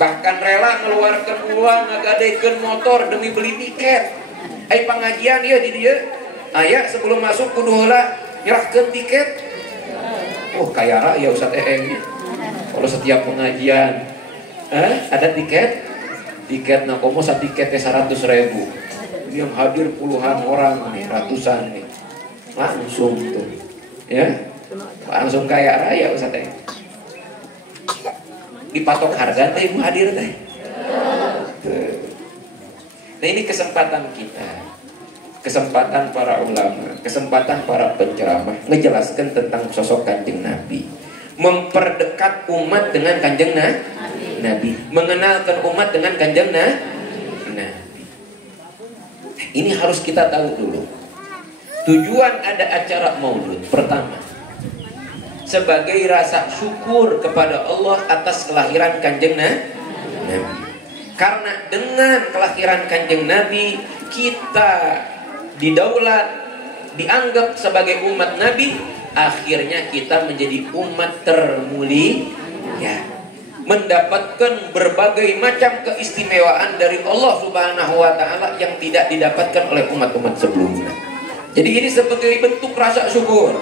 Bahkan rela ngeluarkan uang, ngagadekeun motor demi beli tiket. Pengajian ya di dia. Ayah sebelum masuk kudu heula nyerahkeun tiket. Oh kaya raya Ustaz Eeng. Kalau setiap pengajian ada tiket nah komo satiketnya 100.000. Yang hadir puluhan orang nih, ratusan nih. Langsung tuh. Ya. Langsung kaya raya Ustaz Eeng. Dipatok harga teh ibu hadir teh. Nah ini kesempatan kita. Kesempatan para ulama, kesempatan para penceramah ngejelaskan tentang sosok Kanjeng Nabi, memperdekat umat dengan Kanjeng Nabi, mengenalkan umat dengan Kanjeng Nabi. Ini harus kita tahu dulu. Tujuan ada acara maulud pertama sebagai rasa syukur kepada Allah atas kelahiran Kanjeng Nabi. Karena dengan kelahiran Kanjeng Nabi kita didaulat, dianggap sebagai umat Nabi, akhirnya kita menjadi umat termulia, mendapatkan berbagai macam keistimewaan dari Allah Subhanahu wa Ta'ala yang tidak didapatkan oleh umat-umat sebelumnya. Jadi ini sebagai bentuk rasa syukur,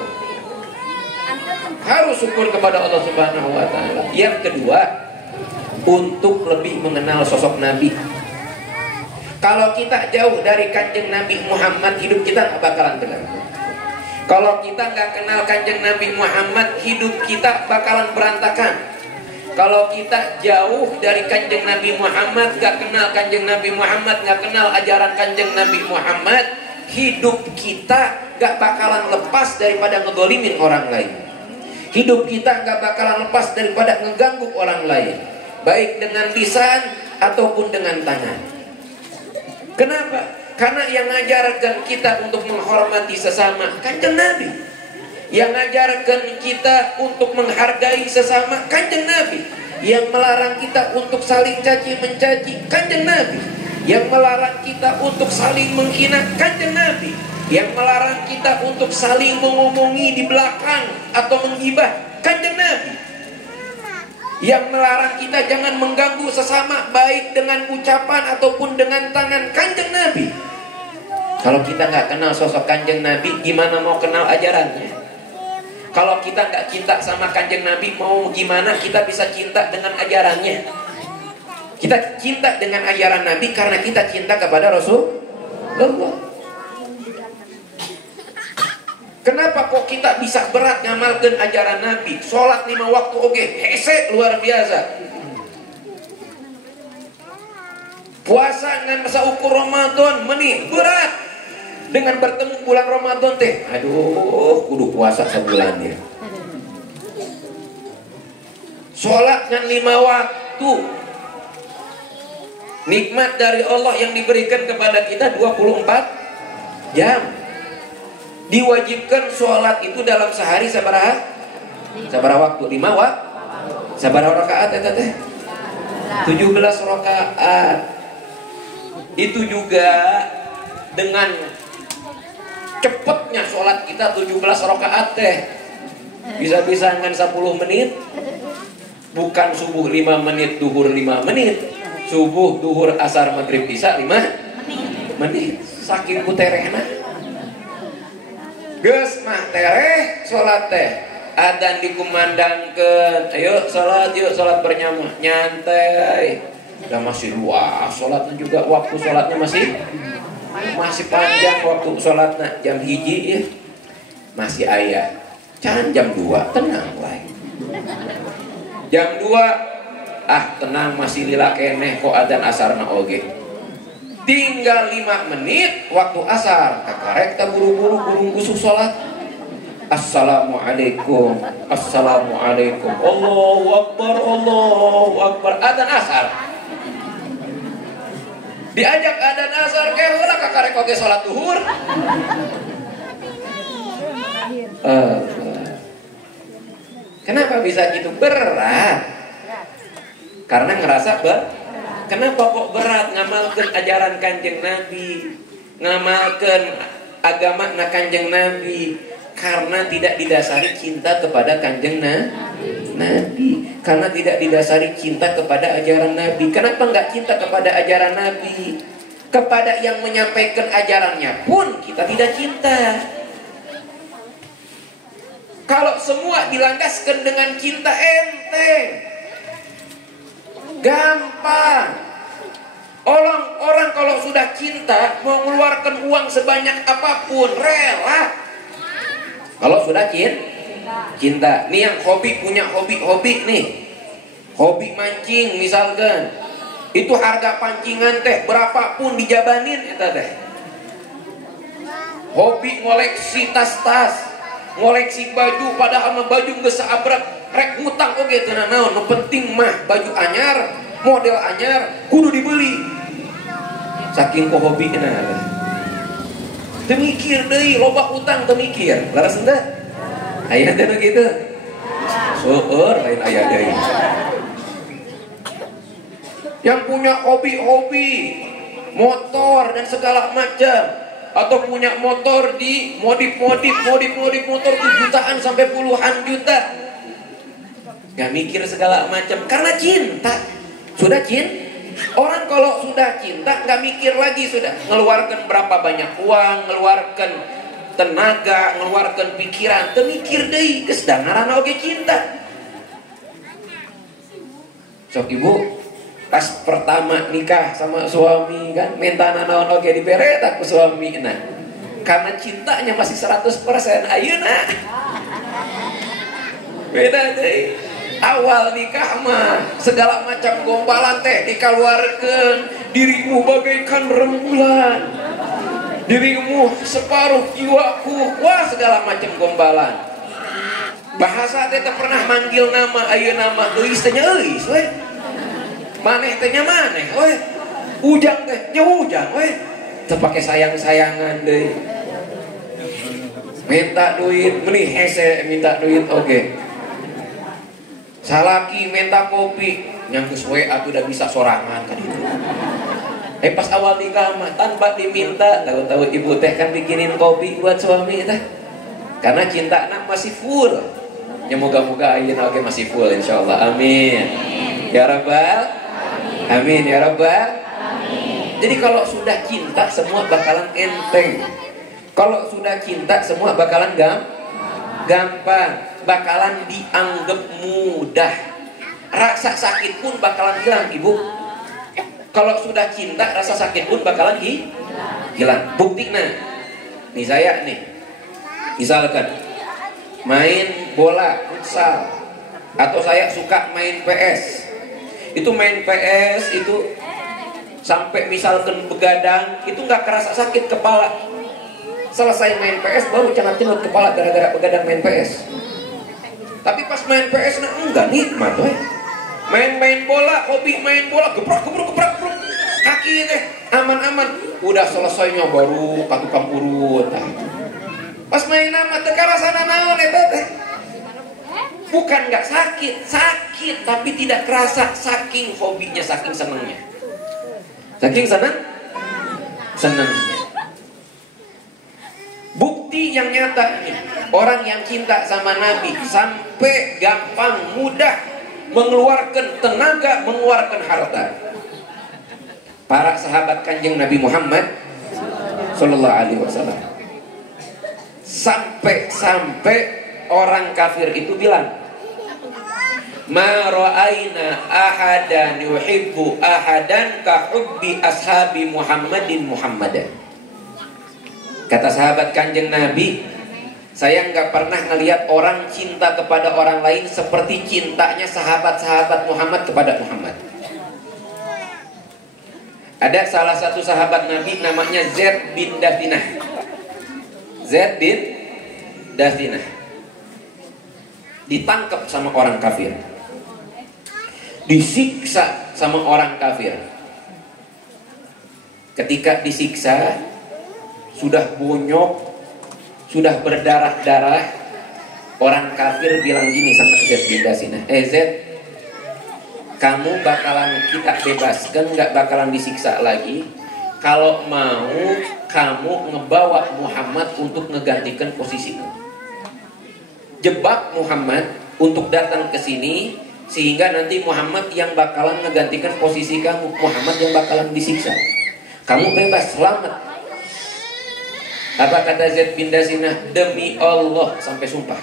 harus syukur kepada Allah Subhanahu wa Ta'ala. Yang kedua, untuk lebih mengenal sosok Nabi. Kalau kita jauh dari Kanjeng Nabi Muhammad, hidup kita nggak bakalan benar. Kalau kita nggak kenal Kanjeng Nabi Muhammad, hidup kita bakalan berantakan. Kalau kita jauh dari Kanjeng Nabi Muhammad, nggak kenal Kanjeng Nabi Muhammad, nggak kenal ajaran Kanjeng Nabi Muhammad, hidup kita nggak bakalan lepas daripada ngedolimin orang lain. Hidup kita nggak bakalan lepas daripada ngeganggu orang lain, baik dengan lisan ataupun dengan tangan. Kenapa? Karena yang ngajarkan kita untuk menghormati sesama Kanjeng Nabi. Yang ngajarkan kita untuk menghargai sesama Kanjeng Nabi. Yang melarang kita untuk saling caci mencaci, Kanjeng Nabi. Yang melarang kita untuk saling menghina, Kanjeng Nabi. Yang melarang kita untuk saling mengomongi di belakang atau menggibah, Kanjeng Nabi. Yang melarang kita jangan mengganggu sesama, baik dengan ucapan ataupun dengan tangan, Kanjeng Nabi. Kalau kita nggak kenal sosok Kanjeng Nabi, gimana mau kenal ajarannya? Kalau kita nggak cinta sama Kanjeng Nabi, mau gimana kita bisa cinta dengan ajarannya? Kita cinta dengan ajaran Nabi karena kita cinta kepada Rasulullah. Kenapa kok kita bisa berat ngamalkan ajaran Nabi? Sholat 5 waktu oke, hese luar biasa. Puasa dengan masa ukur Ramadan meni berat. Dengan bertemu bulan Ramadan teh, aduh, kudu puasa sebulan ya. Sholat dengan 5 waktu, nikmat dari Allah yang diberikan kepada kita 24 jam. Diwajibkan sholat itu dalam sehari sabaraha waktu? 5 waktu. Sabaraha rakaat eta teh? 17 rakaat. Itu juga dengan cepatnya sholat kita 17 rakaat teh. Bisa-bisa dengan 10 menit. Bukan subuh 5 menit, duhur 5 menit. Subuh, duhur, asar, maghrib, isya 5 menit. Saking kuterehna. Geus mah tereh sholat teh. Adzan dikumandangkeun. Ayo sholat, yuk sholat berjamaah. Nyantai. Udah masih luas sholatnya juga, waktu sholatnya masih panjang waktu sholatnya. Jam 1 ya masih ayat, can jam 2 tenang lagi. Jam 2 tenang masih lila keneh kok adzan asarna oge. Tinggal 5 menit waktu asar, kakarek kita buru-buru burung gusuk sholat. Assalamualaikum, assalamualaikum, Allahu Akbar, Allahu Akbar, adzan asar. Diajak adzan asar ke heula kakarek oge salat zuhur. Kenapa bisa gitu? Berat. Karena ngerasa kenapa kok berat ngamalkeun ajaran Kanjeng Nabi, ngamalkeun agama na Kanjeng Nabi? Karena tidak didasari cinta kepada Kanjeng Nabi. Karena tidak didasari cinta kepada ajaran Nabi. Kenapa nggak cinta kepada ajaran Nabi? Kepada yang menyampaikan ajarannya pun kita tidak cinta. Kalau semua dilandaskan dengan cinta enteng, gampang. Orang kalau sudah cinta mau mengeluarkan uang sebanyak apapun rela. Kalau sudah cinta. Nih yang punya hobi nih. Hobi mancing misalkan. Itu harga pancingan teh berapapun dijabanin eta teh. Hobi ngoleksi tas-tas, ngoleksi baju, padahal mah baju geus saabrak, rek ngutang oge teu naon. Nu penting mah baju anyar, model anyar kudu dibeli. Saking ku hobina teh. Teu mikir deui, loba utang teu mikir. Laras henteu? Aya teh nu kitu. Seueur lain aya deui. Yang punya hobi motor dan segala macam, atau punya motor di modif motor jutaan sampai puluhan juta, gak mikir segala macam karena cinta. Sudah cinta. Orang kalau sudah cinta gak mikir lagi, sudah ngeluarkan berapa banyak uang, ngeluarkan tenaga, ngeluarkan pikiran, teu mikir deui, geus dangaranna oge cinta. Sok ibu pas pertama nikah sama suami kan mentana naon oge dibere tak ku suami nah. Karena cintanya masih 100%. Ayeuna beda deh. Awal nikah mah segala macam gombalan teh dikaluarkeun, dirimu bagaikan rembulan, dirimu separuh jiwaku, wah segala macam gombalan. Bahasa teh pernah manggil nama, ayeuna mah euis teh nya euis we. Maneh teh nya maneh we. Ujang teh nya ujang we. Teu pake sayang-sayangan deui. Minta duit, meuni hese minta duit oge. Salaki minta kopi, yang sesuai aku udah bisa sorangan kan itu. Pas awal nikah mah tanpa diminta, tahu-tahu ibu teh kan bikinin kopi buat suami teh. Karena cinta anak masih full. Ya moga-moga ayeuna oge masih full insyaallah. Amin. Ya Rabbal. Amin ya Rabbal. Jadi kalau sudah cinta semua bakalan enteng. Kalau sudah cinta semua bakalan gampang, bakalan dianggap mudah. Rasa sakit pun bakalan hilang, Ibu. Kalau sudah cinta rasa sakit pun bakalan hilang. Buktinya, nih saya nih, misalkan main bola futsal atau saya suka main PS. Itu main PS itu sampai misalkan begadang itu nggak kerasa sakit kepala. Selesai main PS baru cengat-cenut kepala gara-gara begadang main PS. Tapi pas main PS nah enggak nikmat we. Main bola, hobi main bola, gebrak kaki teh aman-aman. Udah selesainya baru ka tukang urut. Pas main nama teh karasana naon eta teh. Bukan nggak sakit tapi tidak kerasa saking hobinya, saking senengnya. Saking senengnya. Bukti yang nyata nih, orang yang cinta sama Nabi sampai gampang mudah mengeluarkan tenaga, mengeluarkan harta. Para sahabat Kanjeng Nabi Muhammad Sallallahu Alaihi Wasallam. Sampai orang kafir itu bilang, ma ra'aina ahadan yuhibbu ahadan ka hubbi ashabi Muhammadin Muhammadan. Kata sahabat Kanjeng Nabi, saya nggak pernah ngelihat orang cinta kepada orang lain seperti cintanya sahabat-sahabat Muhammad kepada Muhammad. Ada salah satu sahabat Nabi namanya Zaid bin Dathinah. Zaid bin Dathinah ditangkap sama orang kafir, disiksa sama orang kafir. Ketika disiksa sudah bonyok, sudah berdarah-darah, orang kafir bilang gini sama Zaid bin Dathinah, Zaid, kamu bakalan kita bebaskan, gak bakalan disiksa lagi kalau mau kamu ngebawa Muhammad untuk ngegantikan posisimu. Jebak Muhammad untuk datang ke sini sehingga nanti Muhammad yang bakalan ngegantikan posisi kamu, Muhammad yang bakalan disiksa. Kamu bebas, selamat. Apa kata Zaid bin Dathinah? Demi Allah, sampai sumpah,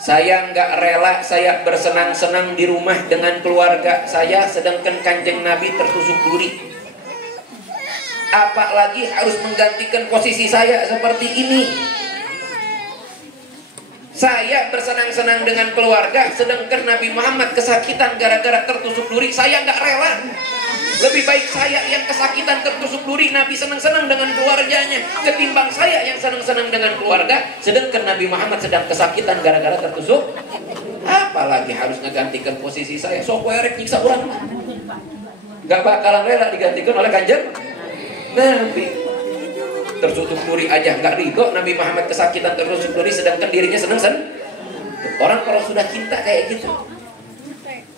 saya nggak rela saya bersenang-senang di rumah dengan keluarga saya sedangkan Kanjeng Nabi tertusuk duri. Apalagi harus menggantikan posisi saya seperti ini. Saya bersenang-senang dengan keluarga sedangkan Nabi Muhammad kesakitan gara-gara tertusuk duri. Saya nggak rela. Lebih baik saya yang kesakitan tertusuk duri, Nabi senang-senang dengan keluarganya, ketimbang saya yang senang-senang dengan keluarga sedangkan Nabi Muhammad sedang kesakitan gara-gara tertusuk. Apalagi harus ngegantikan posisi saya. Sok werek nyiksa orang, gak bakalan rela digantikan oleh Kanjeng Nabi. Tertusuk duri aja nggak ridho, Nabi Muhammad kesakitan tertusuk duri sedangkan dirinya senang-senang. Orang kalau sudah cinta kayak gitu,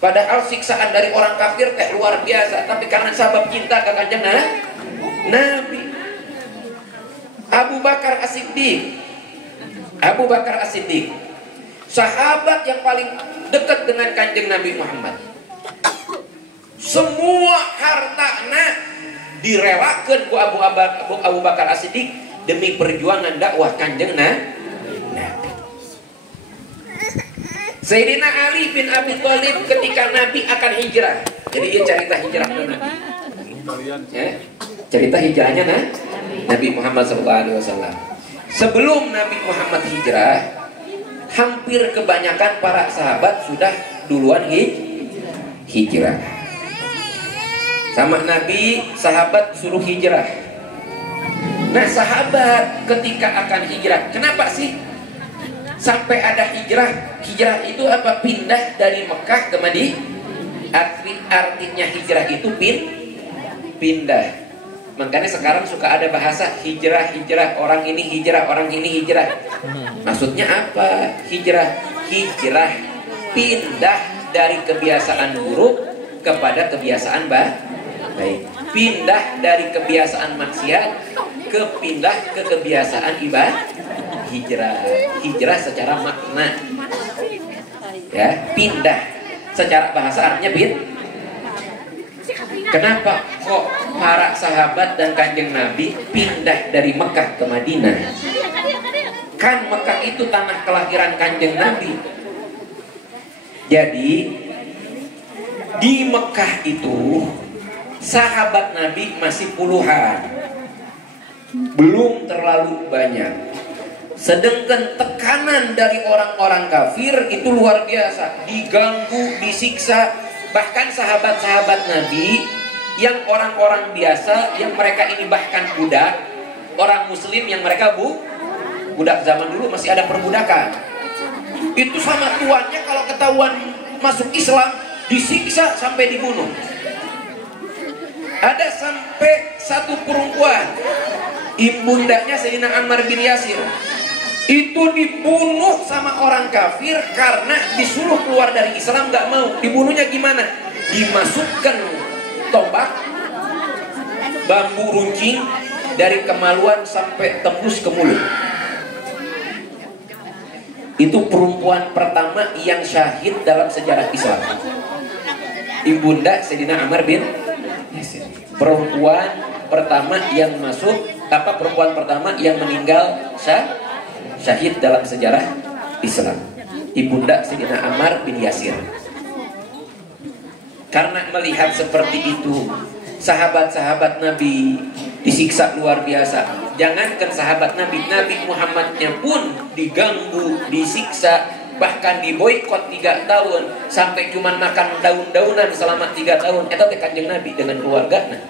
padahal siksaan dari orang kafir teh luar biasa, tapi karena sabab cinta ke Kanjeng Nabi. Abu Bakar As-Siddiq, sahabat yang paling dekat dengan Kanjeng Nabi Muhammad. Semua hartana direlakan ku Abu Bakar As-Siddiq demi perjuangan dakwah Kanjeng Nabi. Sayyidina Ali bin Abi Thalib ketika Nabi akan hijrah. Jadi dia cerita hijrahnya Nabi. Ya, cerita hijrahnya Nabi Muhammad SAW. Sebelum Nabi Muhammad hijrah, hampir kebanyakan para sahabat sudah duluan hijrah. Sama Nabi, sahabat suruh hijrah. Nah, sahabat ketika akan hijrah, kenapa sih sampai ada hijrah? Hijrah itu apa? Pindah dari Mekah ke Madinah. Artinya hijrah itu pindah. Makanya sekarang suka ada bahasa hijrah, orang ini hijrah. Maksudnya apa? Hijrah pindah dari kebiasaan buruk kepada kebiasaan baik. Pindah dari kebiasaan maksiat pindah ke kebiasaan ibadah. Hijrah secara makna, ya, pindah. Secara bahasa artinya kenapa kok para sahabat dan kanjeng Nabi pindah dari Mekah ke Madinah? Kan Mekah itu tanah kelahiran kanjeng Nabi. Jadi di Mekah itu sahabat Nabi masih puluhan, belum terlalu banyak. Sedangkan tekanan dari orang-orang kafir itu luar biasa, diganggu, disiksa. Bahkan sahabat-sahabat Nabi yang orang-orang biasa, yang mereka ini bahkan budak, orang muslim yang mereka budak zaman dulu masih ada perbudakan. Itu sama tuannya kalau ketahuan masuk Islam disiksa sampai dibunuh. Ada sampai satu perempuan, ibundanya Sayyidina Ammar bin Yasir, itu dibunuh sama orang kafir karena disuruh keluar dari Islam, nggak mau. Dibunuhnya gimana? Dimasukkan tombak bambu runcing dari kemaluan sampai tembus ke mulut. Itu perempuan pertama yang syahid dalam sejarah Islam. Ibunda Sayyidina Ammar bin Yasir, perempuan pertama yang perempuan pertama yang meninggal syahid dalam sejarah Islam, ibunda Sayyidina Ammar bin Yasir. Karena melihat seperti itu, sahabat-sahabat Nabi disiksa luar biasa. Jangankan sahabat Nabi, Nabi Muhammadnya pun diganggu, disiksa, bahkan diboikot 3 tahun, sampai cuman makan daun-daunan selama 3 tahun. Itu kanjeng Nabi dengan keluarganya.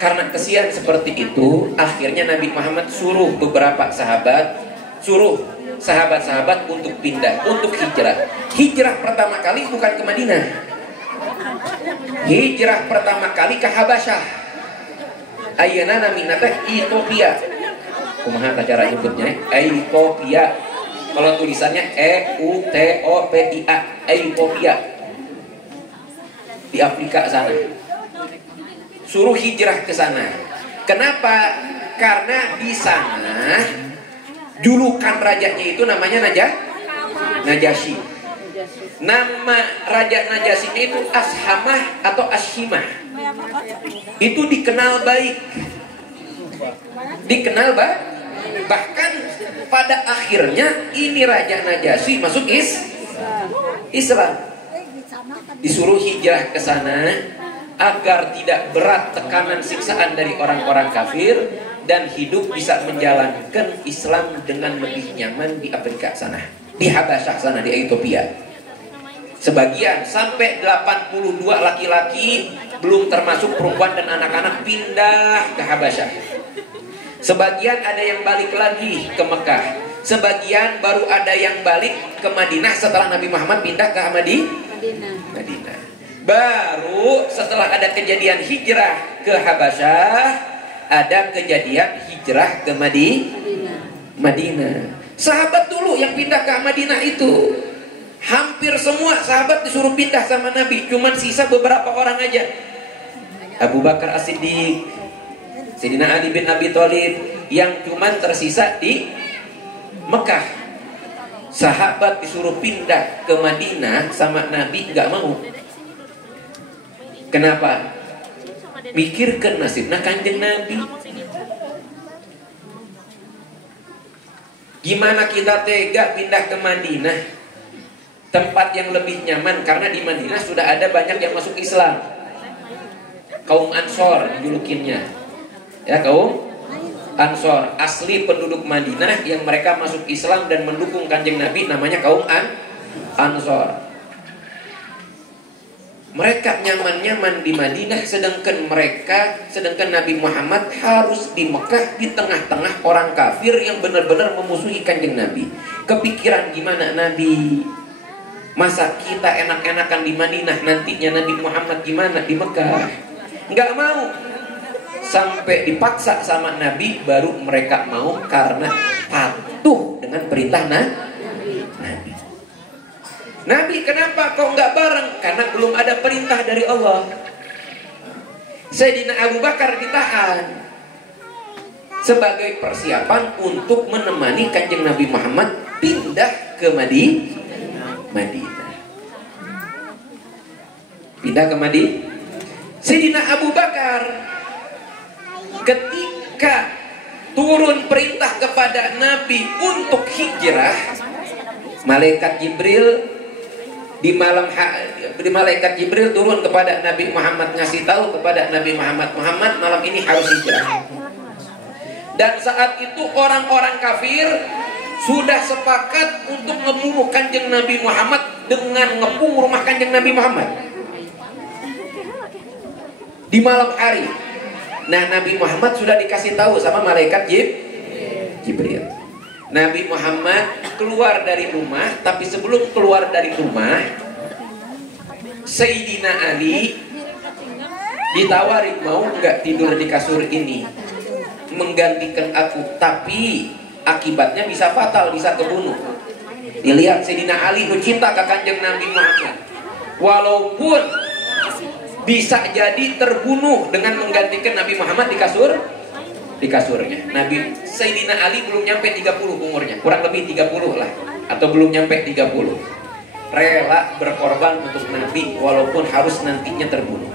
Karena kesian seperti itu, akhirnya Nabi Muhammad suruh sahabat-sahabat untuk pindah, untuk hijrah. Hijrah pertama kali bukan ke Madinah. Hijrah pertama kali ke Habasyah. Ayeuna namina teh Ethiopia. Kumaha cara nyebutnya? Ethiopia. Kalau tulisannya EUTOPIA, Ethiopia. Di Afrika sana. Suruh hijrah ke sana. Kenapa? Karena di sana julukan rajanya itu namanya Najasyi. Nama raja Najasyinya itu Ashamah atau Ashimah. Itu dikenal baik. Bahkan pada akhirnya ini raja Najasyi masuk Islam. Disuruh hijrah ke sana agar tidak berat tekanan siksaan dari orang-orang kafir dan hidup bisa menjalankan Islam dengan lebih nyaman di Afrika sana, di Habasyah sana, di Ethiopia. Sebagian sampai 82 laki-laki, belum termasuk perempuan dan anak-anak, pindah ke Habasyah. Sebagian ada yang balik lagi ke Mekah. Sebagian baru ada yang balik ke Madinah setelah Nabi Muhammad pindah ke Madinah. Baru setelah ada kejadian hijrah ke Habasyah, ada kejadian hijrah ke Madinah. Sahabat dulu yang pindah ke Madinah itu hampir semua sahabat disuruh pindah sama Nabi, cuman sisa beberapa orang aja. Abu Bakar As-Siddiq, Sayyidina Ali bin Abi Thalib yang cuman tersisa di Mekah. Sahabat disuruh pindah ke Madinah sama Nabi nggak mau. Kenapa? Mikirkan nasibnya kanjeng Nabi. Gimana kita tega pindah ke Madinah, tempat yang lebih nyaman, karena di Madinah sudah ada banyak yang masuk Islam. Kaum Ansor dijulukinnya, ya, kaum Ansor, asli penduduk Madinah yang mereka masuk Islam dan mendukung kanjeng Nabi, namanya kaum Ansor. Mereka nyaman-nyaman di Madinah, sedangkan Nabi Muhammad harus di Mekah, di tengah-tengah orang kafir yang benar-benar memusuhi kanjeng Nabi. Kepikiran gimana Nabi? Masa kita enak-enakan di Madinah, nantinya Nabi Muhammad gimana di Mekah? Nggak mau. Sampai dipaksa sama Nabi, baru mereka mau karena patuh dengan perintah Nabi. Nabi kenapa kok nggak bareng? Karena belum ada perintah dari Allah. Sayyidina Abu Bakar ditahan sebagai persiapan untuk menemani kanjeng Nabi Muhammad pindah ke Madinah. Pindah ke Madinah. Sayyidina Abu Bakar ketika turun perintah kepada Nabi untuk hijrah, malaikat Jibril malaikat Jibril turun kepada Nabi Muhammad, ngasih tahu kepada Nabi Muhammad, Muhammad malam ini harus hijrah. Dan saat itu orang-orang kafir sudah sepakat untuk membunuh kanjeng Nabi Muhammad dengan ngepung rumah kanjeng Nabi Muhammad di malam hari. Nah, Nabi Muhammad sudah dikasih tahu sama malaikat Jibril. Nabi Muhammad keluar dari rumah, tapi sebelum keluar dari rumah, Sayyidina Ali ditawari, mau nggak tidur di kasur ini menggantikan aku, tapi akibatnya bisa fatal, bisa kebunuh. Dilihat Sayyidina Ali itu cinta ke kanjeng Nabi Muhammad, walaupun bisa jadi terbunuh dengan menggantikan Nabi Muhammad di kasurnya. Nabi Sayyidina Ali belum nyampe 30 umurnya, kurang lebih 30 lah, atau belum nyampe 30. Rela berkorban untuk Nabi walaupun harus nantinya terbunuh.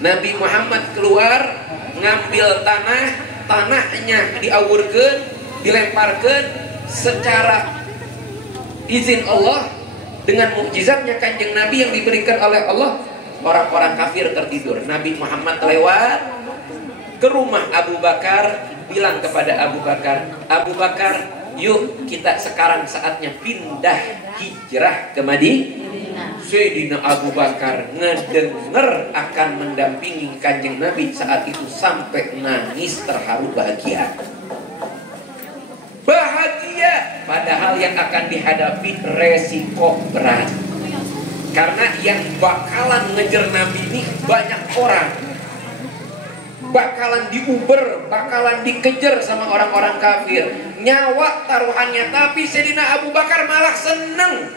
Nabi Muhammad keluar ngambil tanahnya diawurkeun, dilemparkeun secara izin Allah dengan mukjizatnya kanjeng Nabi yang diberikan oleh Allah. Orang-orang kafir tertidur. Nabi Muhammad lewat ke rumah Abu Bakar, bilang kepada Abu Bakar, yuk kita sekarang saatnya pindah hijrah ke Madinah. Sayyidina Abu Bakar ngedenger akan mendampingi kanjeng Nabi saat itu sampai nangis terharu bahagia. Padahal yang akan dihadapi resiko berat. Karena yang bakalan ngejar Nabi ini banyak orang, bakalan diuber, bakalan dikejar sama orang-orang kafir, nyawa taruhannya. Tapi Sayyidina Abu Bakar malah seneng,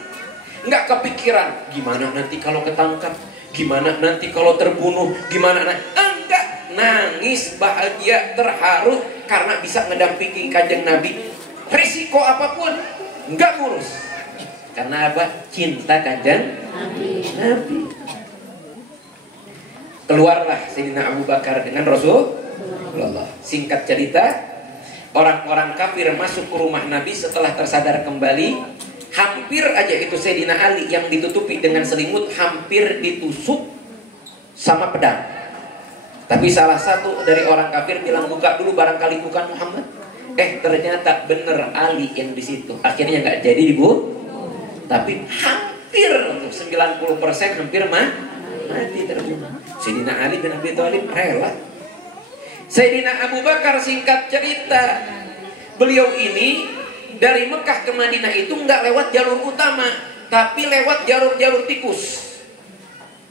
nggak kepikiran gimana nanti kalau ketangkap, gimana nanti kalau terbunuh, gimana enggak, nangis bahagia terharu karena bisa ngedampingi kanjeng Nabi. Risiko apapun nggak ngurus. Karena apa? Cinta kanjeng Nabi. Keluarlah Sayyidina Abu Bakar dengan Rasulullah. Singkat cerita, orang-orang kafir masuk ke rumah Nabi setelah tersadar kembali. Hampir aja itu Sayyidina Ali yang ditutupi dengan selimut hampir ditusuk sama pedang. Tapi salah satu dari orang kafir bilang, buka dulu, barangkali bukan Muhammad. Ternyata bener Ali yang di situ. Akhirnya nggak jadi dibunuh. Tapi hampir 90% hampir mati terbunuh. Sayyidina Ali bin Abi Thalib rela. Sayyidina Abu Bakar, singkat cerita, beliau ini dari Mekah ke Madinah itu nggak lewat jalur utama, tapi lewat jalur-jalur tikus.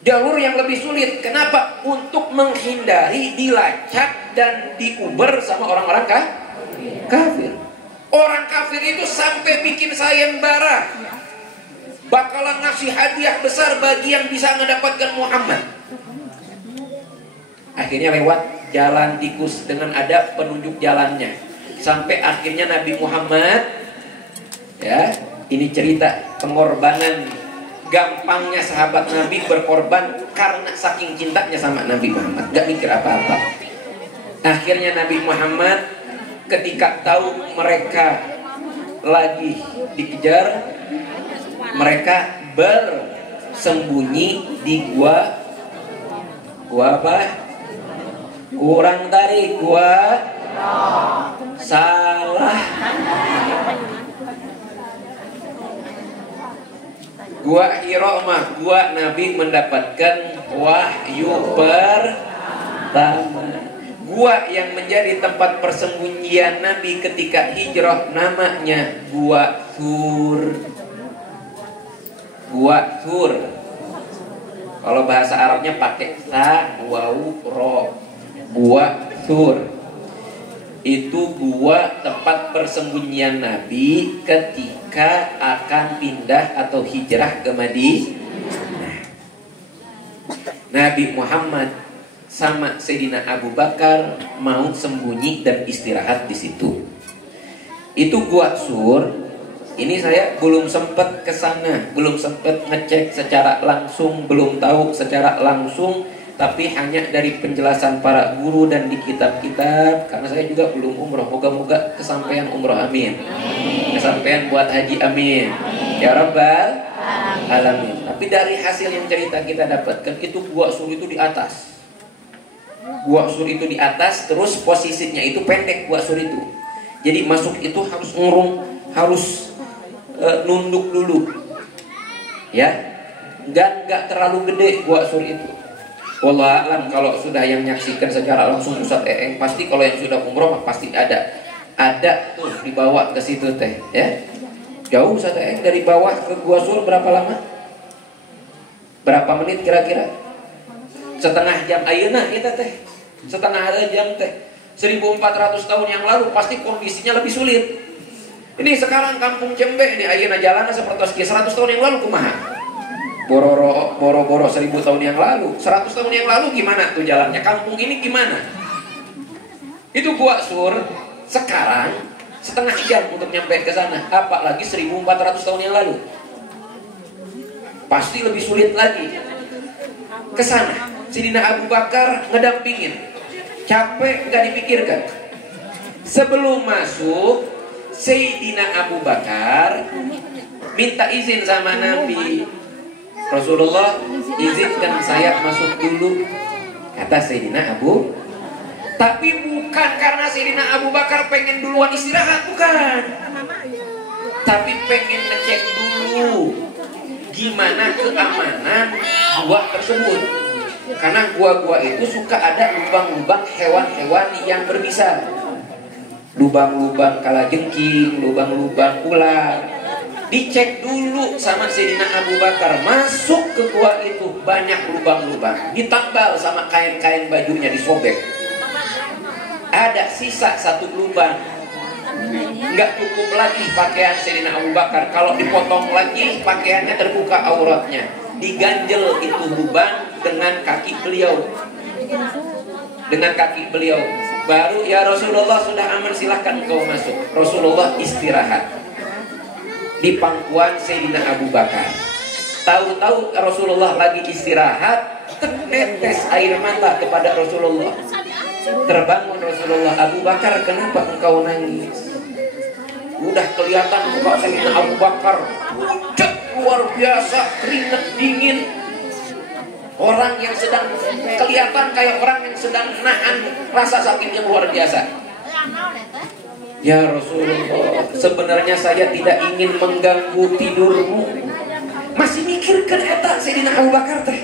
Jalur yang lebih sulit. Kenapa? Untuk menghindari dilacak dan diuber sama orang-orang kafir. Orang kafir itu sampai bikin sayembara, bakalan ngasih hadiah besar bagi yang bisa mendapatkan Muhammad. Akhirnya lewat jalan tikus dengan ada penunjuk jalannya. Sampai akhirnya Nabi Muhammad, ya, ini cerita pengorbanan, gampangnya sahabat Nabi berkorban karena saking cintanya sama Nabi Muhammad, gak mikir apa-apa. Akhirnya Nabi Muhammad ketika tahu mereka lagi dikejar, mereka bersembunyi di gua apa? Kurang tarik, gua salah. Gua Hira mah gua Nabi mendapatkan wahyu pertama. Gua yang menjadi tempat persembunyian Nabi ketika hijrah namanya Gua Thur. Gua Thur. Kalau bahasa Arabnya pakai ta, waw, ro. Gua Thur. Itu gua tempat persembunyian Nabi ketika akan pindah atau hijrah ke Madinah. Nabi Muhammad sama Sayyidina Abu Bakar mau sembunyi dan istirahat di situ. Itu gua Sur. Ini saya belum sempat ke sana, belum sempat ngecek secara langsung, belum tahu secara langsung, tapi hanya dari penjelasan para guru dan di kitab-kitab. Karena saya juga belum umroh, moga-moga kesampaian umroh, amin. Kesampaian buat haji, amin. Ya Rabbal alamin. Tapi dari hasil yang cerita kita dapatkan, itu Gua Sur itu di atas. Gua Sur itu di atas, terus posisinya itu pendek Gua Sur itu. Jadi masuk itu harus ngurung, harus nunduk dulu, ya, nggak terlalu gede Gua Sur itu. Wallah alam, kalau sudah yang menyaksikan secara langsung Ustaz Eeng, pasti kalau yang sudah umroh pasti ada tuh dibawa ke situ teh, ya. Jauh Ustaz Eeng dari bawah ke Gua Sur berapa lama? Berapa menit kira-kira? Setengah jam ayeuna kita teh, setengah jam teh. 1400 tahun yang lalu pasti kondisinya lebih sulit. Ini sekarang kampung Cembe ini ayeuna jalanna seperti 100 tahun yang lalu kumaha? Boro-boro 1000 tahun yang lalu, 100 tahun yang lalu gimana tuh jalannya? Kampung ini gimana? Itu Gua Sur sekarang setengah jam untuk nyampe ke sana, apalagi 1400 tahun yang lalu. Pasti lebih sulit lagi. Ke sana, Sayyidina Abu Bakar ngedampingin. Capek nggak dipikirkan. Sebelum masuk, Sayyidina Abu Bakar minta izin sama Nabi. Rasulullah, izinkan saya masuk dulu, kata Sayyidina Abu. Tapi bukan karena Sayyidina Abu Bakar pengen duluan istirahat, bukan. Tapi pengen ngecek dulu gimana keamanan gua tersebut. Karena gua-gua itu suka ada lubang-lubang hewan-hewan yang berbisa. Lubang-lubang kalajengking, lubang-lubang ular. Dicek dulu sama Sayyidina Abu Bakar. Masuk ke gua itu banyak lubang-lubang. Ditambal sama kain-kain bajunya, disobek. Ada sisa satu lubang. Nggak cukup lagi pakaian Sayyidina Abu Bakar. Kalau dipotong lagi pakaiannya terbuka auratnya. Diganjel itu lubang dengan kaki beliau. Dengan kaki beliau. Baru ya Rasulullah sudah aman, silahkan kau masuk. Rasulullah istirahat di pangkuan Sayyidina Abu Bakar. Tahu-tahu Rasulullah lagi istirahat, tetes air mata kepada Rasulullah. Terbangun Rasulullah, Abu Bakar kenapa engkau nangis? Udah kelihatan muka Sayyidina Abu Bakar pucat luar biasa, keringat dingin. Orang yang sedang kelihatan kayak orang yang sedang nahan rasa sakit yang luar biasa. Ya Rasulullah, sebenarnya saya tidak ingin mengganggu tidurmu. Masih mikirkan eta Sayyidina Abu Bakar teh.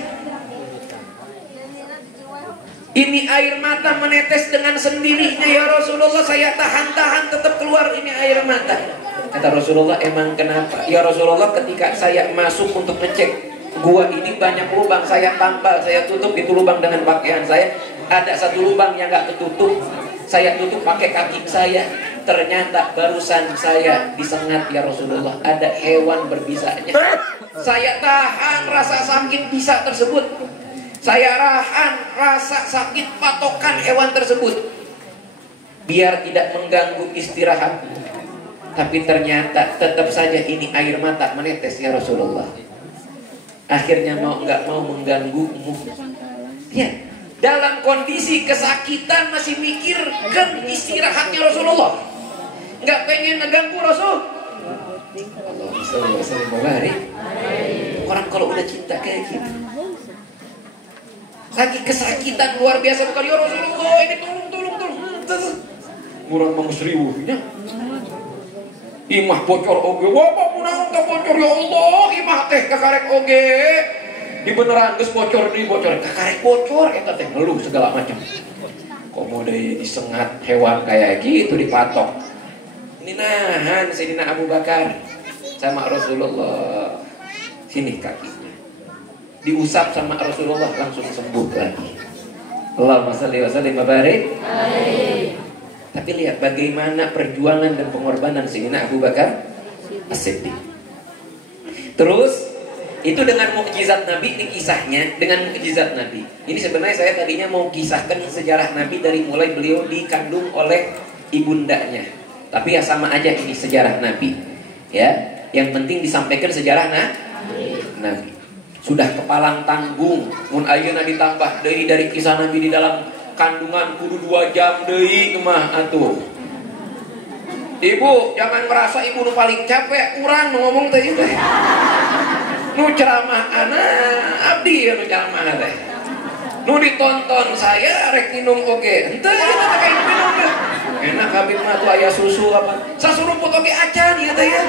Ini air mata menetes dengan sendirinya ya Rasulullah, saya tahan-tahan tetap keluar ini air mata. Kata Rasulullah, emang kenapa? Ya Rasulullah, ketika saya masuk untuk ngecek gua ini banyak lubang, saya tambal, saya tutup itu lubang dengan pakaian saya. Ada satu lubang yang gak ketutup, saya tutup pakai kaki saya. Ternyata barusan saya disengat ya Rasulullah, ada hewan berbisanya. Saya tahan rasa sakit bisa tersebut. Saya tahan rasa sakit patokan hewan tersebut, biar tidak mengganggu istirahat. Tapi ternyata tetap saja ini air mata menetes ya Rasulullah. Akhirnya mau nggak mau mengganggumu. Ya, dalam kondisi kesakitan masih mikirkan istirahatnya Rasulullah. Nggak pengen ngeganggu Rasul. Orang kalau udah cinta kayak gitu, lagi kesakitan luar biasa, bukan ya Rasulullah ini tolong. Murad mengusriwuhnya. Imah bocor oge, bapak punaon ka bocor ya Allah, imah teh kakarek oge. Di beneran geus bocor kakarek bocor eta teh ngeluh segala macam. Komo deui disengat hewan kayak gitu dipatok. Ini nahan Sayyidina Abu Bakar sama Rasulullah. Sini kakinya. Diusap sama Rasulullah langsung sembuh lagi. Allahumma shalli wa sallim wa barik. Tapi lihat bagaimana perjuangan dan pengorbanan Sayyidina Abu Bakar As-Siddiq. Terus itu dengan mukjizat Nabi, ini kisahnya dengan mukjizat Nabi. Ini sebenarnya saya tadinya mau kisahkan sejarah Nabi dari mulai beliau dikandung oleh ibundanya. Tapi ya sama aja ini sejarah Nabi. Ya, yang penting disampaikan sejarah Nabi. Sudah kepalang tanggung, mun ayeuna ditambah dari kisah Nabi di dalam kandungan kudu 2 jam deui mah atuh. Ibu jangan merasa ibu nu paling capek, urang nu ngomong teh itu. Nu ceramah anak abdi nu ceramah teh. Nu ditonton saya rek minum oge. Henteu kita teh kayak minum teh. Enak habib mah tuh aya susu apa. Sasuruput oge acan ieu teh ya.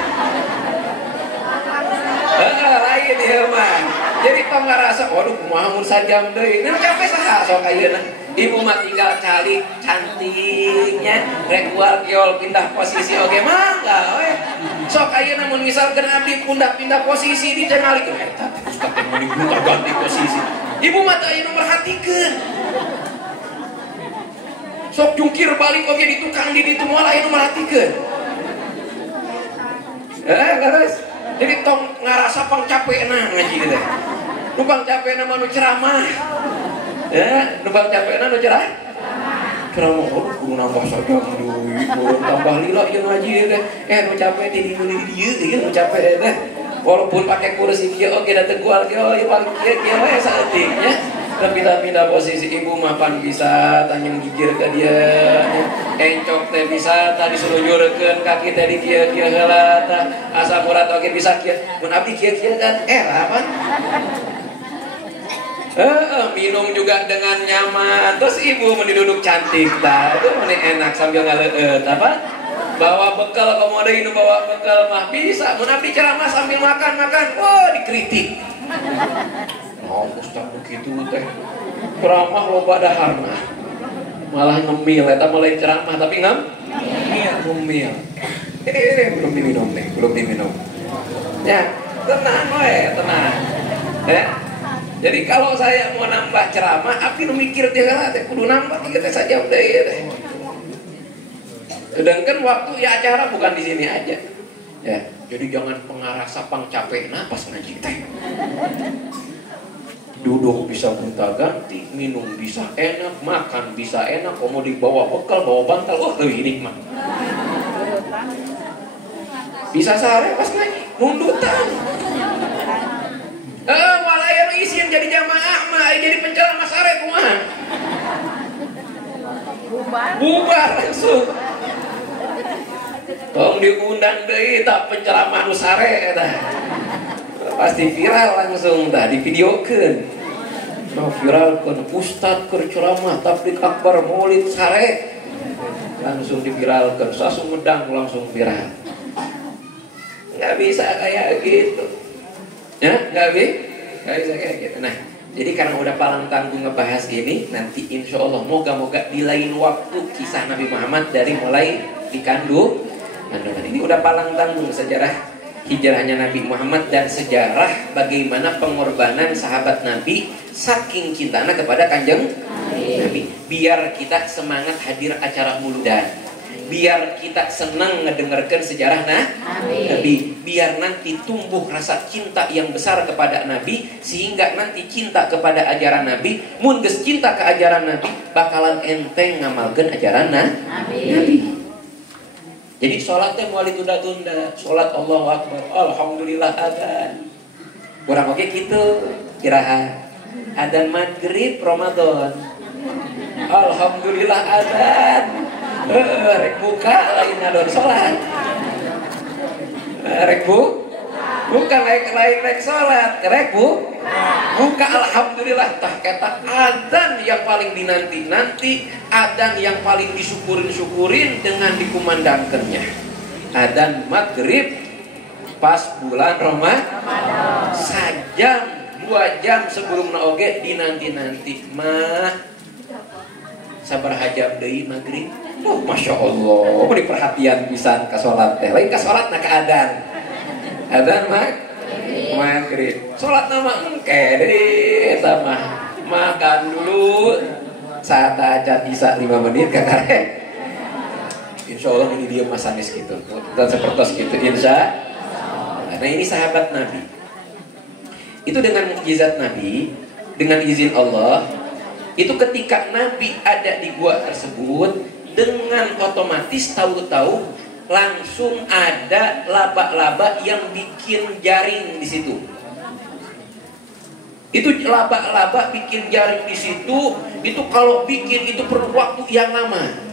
Lain ieu mah. Jadi tong ngarasa waduh kumaha mun sajam deui. Nu capek saha sok ayeuna. Ibu mah tinggal cari cantiknya, rek kiol pindah posisi oge mangga we. Sok ayeuna mun misalkeun abdi pindah posisi dicengalikeun eta ustaz teh mun ganti posisi. Ibu mah teu aya nu merhatikeun. Sok jungkir balik oge di tukang di ditu moal aya nu merhatikeun. Terus jadi tong ngarasa pang capekna ngaji teh. Nu pang capekna mah nu ceramah. Numpang capekna nu cerah? Ceramah kudu nambah saja duit, tambah lila jeung ngaji teh. Nu capek di dieu nu capek teh. Walaupun pakai kursi kieu oge da teu kual kieu paling kieu we saeutik nya. Tapi pindah posisi ibu mah pan bisa tanyang gigir ka dieu. Encok teh bisa tadi sulujurkeun kaki teh di kieu heula tah. Asa murat oge bisa kieu. Mun abdi kieu kan era pan. Minum juga dengan nyaman. Terus ibu menduduk cantik tah. Itu meni enak sambil ngaleueut apa? Bawa bekal komodo ini bawa bekal mah bisa. Mun abdi ceramah sambil makan. Wah, dikritik. Oh, ustaz begitu teh. Ceramah loba daharna. Malah ngemil eta mulai ceramah tapi ngemil. Belum diminum. Ya, tenang we, tenang. Jadi kalau saya mau nambah ceramah, abdi nu mikir teh lah teh kudu nambah ieu teh saja udah ieu teh. Sedangkan waktu ya acara bukan di sini aja. Ya, jadi jangan pengarasa pang capekna pas ngaji teh. Duduk bisa gonta-ganti, minum bisa enak, makan bisa enak, komo dibawa bekal, bawa bantal, leuwih nikmat. Bisa sare pas ngaji, mundutan. Malah yang isin jadi jamaah mah jadi penceramah sare kumaha? Bubar langsung. Tong diundang deui tah penceramah nu sare eta. Pasti viral langsung tah divideokeun. Viralkeun ustaz keur ceramah tablik akbar maulid sare. Langsung diviralkeun, sasung medang langsung viral. Enggak bisa kayak gitu. Ya, nggak bisa kayak gitu. Nah, jadi karena udah palang tanggung ngebahas ini, nanti insya Allah moga-moga di lain waktu kisah Nabi Muhammad dari mulai dikandung. Ini udah palang tanggung sejarah hijrahnya Nabi Muhammad dan sejarah bagaimana pengorbanan sahabat Nabi saking cintanya kepada kanjeng Nabi. Biar kita semangat hadir acara muludan. Biar kita senang ngedengarkan sejarah Nabi. Biar nanti tumbuh rasa cinta yang besar kepada Nabi, sehingga nanti cinta kepada ajaran Nabi. Mun geus cinta ke ajaran Nabi, bakalan enteng ngamalkeun ajaran Nabi. Jadi sholat teh moal ditunda-tunda. Sholat Allahu Akbar, alhamdulillah adzan. Kurang oke kitu kiraha. Adzan maghrib Ramadan. Alhamdulillah adzan. Rek buka lain ngadon sholat. Rek bukan lain rek sholat. Rek buka alhamdulillah tah kata adzan yang paling dinanti-nanti, adzan yang paling disyukurin dengan dikumandangkannya. Adzan maghrib pas bulan Ramadan. Sajam 2 jam sebelum naoge dinanti-nanti mah sabar hajab deui maghrib. Masya Allah, beri perhatian pisan ka sholat teh. Lain ka sholat na ka adzan. Adzan maghrib. Sholat nama engke deui eta mah. Makan dulu. Saat adzan isya 5 menit ka karek. Insya Allah ini dia Mas Anis gitu, dan seperti gitu, insya. Nah ini sahabat Nabi. Itu dengan mukjizat Nabi, dengan izin Allah. Itu ketika Nabi ada di gua tersebut, dengan otomatis tahu-tahu langsung ada laba-laba yang bikin jaring di situ. Itu laba-laba bikin jaring di situ, itu kalau bikin itu perlu waktu yang lama.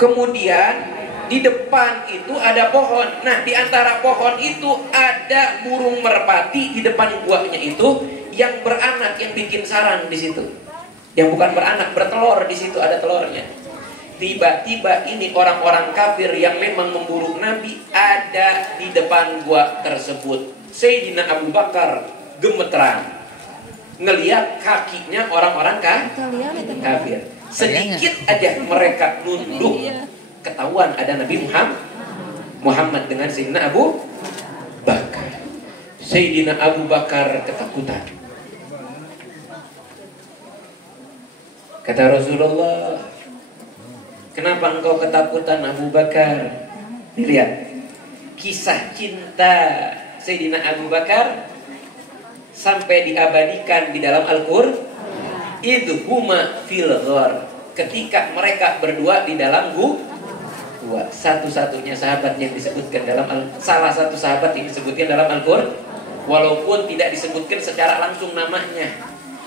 Kemudian di depan itu ada pohon. Nah, di antara pohon itu ada burung merpati di depan guanya itu yang beranak, yang bikin sarang di situ. Yang bukan beranak, bertelur di situ, ada telurnya. Tiba-tiba ini orang-orang kafir yang memang memburu Nabi ada di depan gua tersebut. Sayyidina Abu Bakar gemeteran ngelihat kakinya orang-orang kafir. Sedikit aja mereka nunduk, ketahuan ada Nabi Muhammad dengan Sayyidina Abu Bakar. Sayyidina Abu Bakar ketakutan. Kata Rasulullah, kenapa engkau ketakutan Abu Bakar? Dilihat kisah cinta Sayyidina Abu Bakar sampai diabadikan di dalam Al-Qur'an. Idhuma fil ghar, ketika mereka berdua di dalam gua. Satu-satunya sahabat yang disebutkan dalam salah satu sahabat yang disebutkan dalam Al-Qur'an, walaupun tidak disebutkan secara langsung namanya,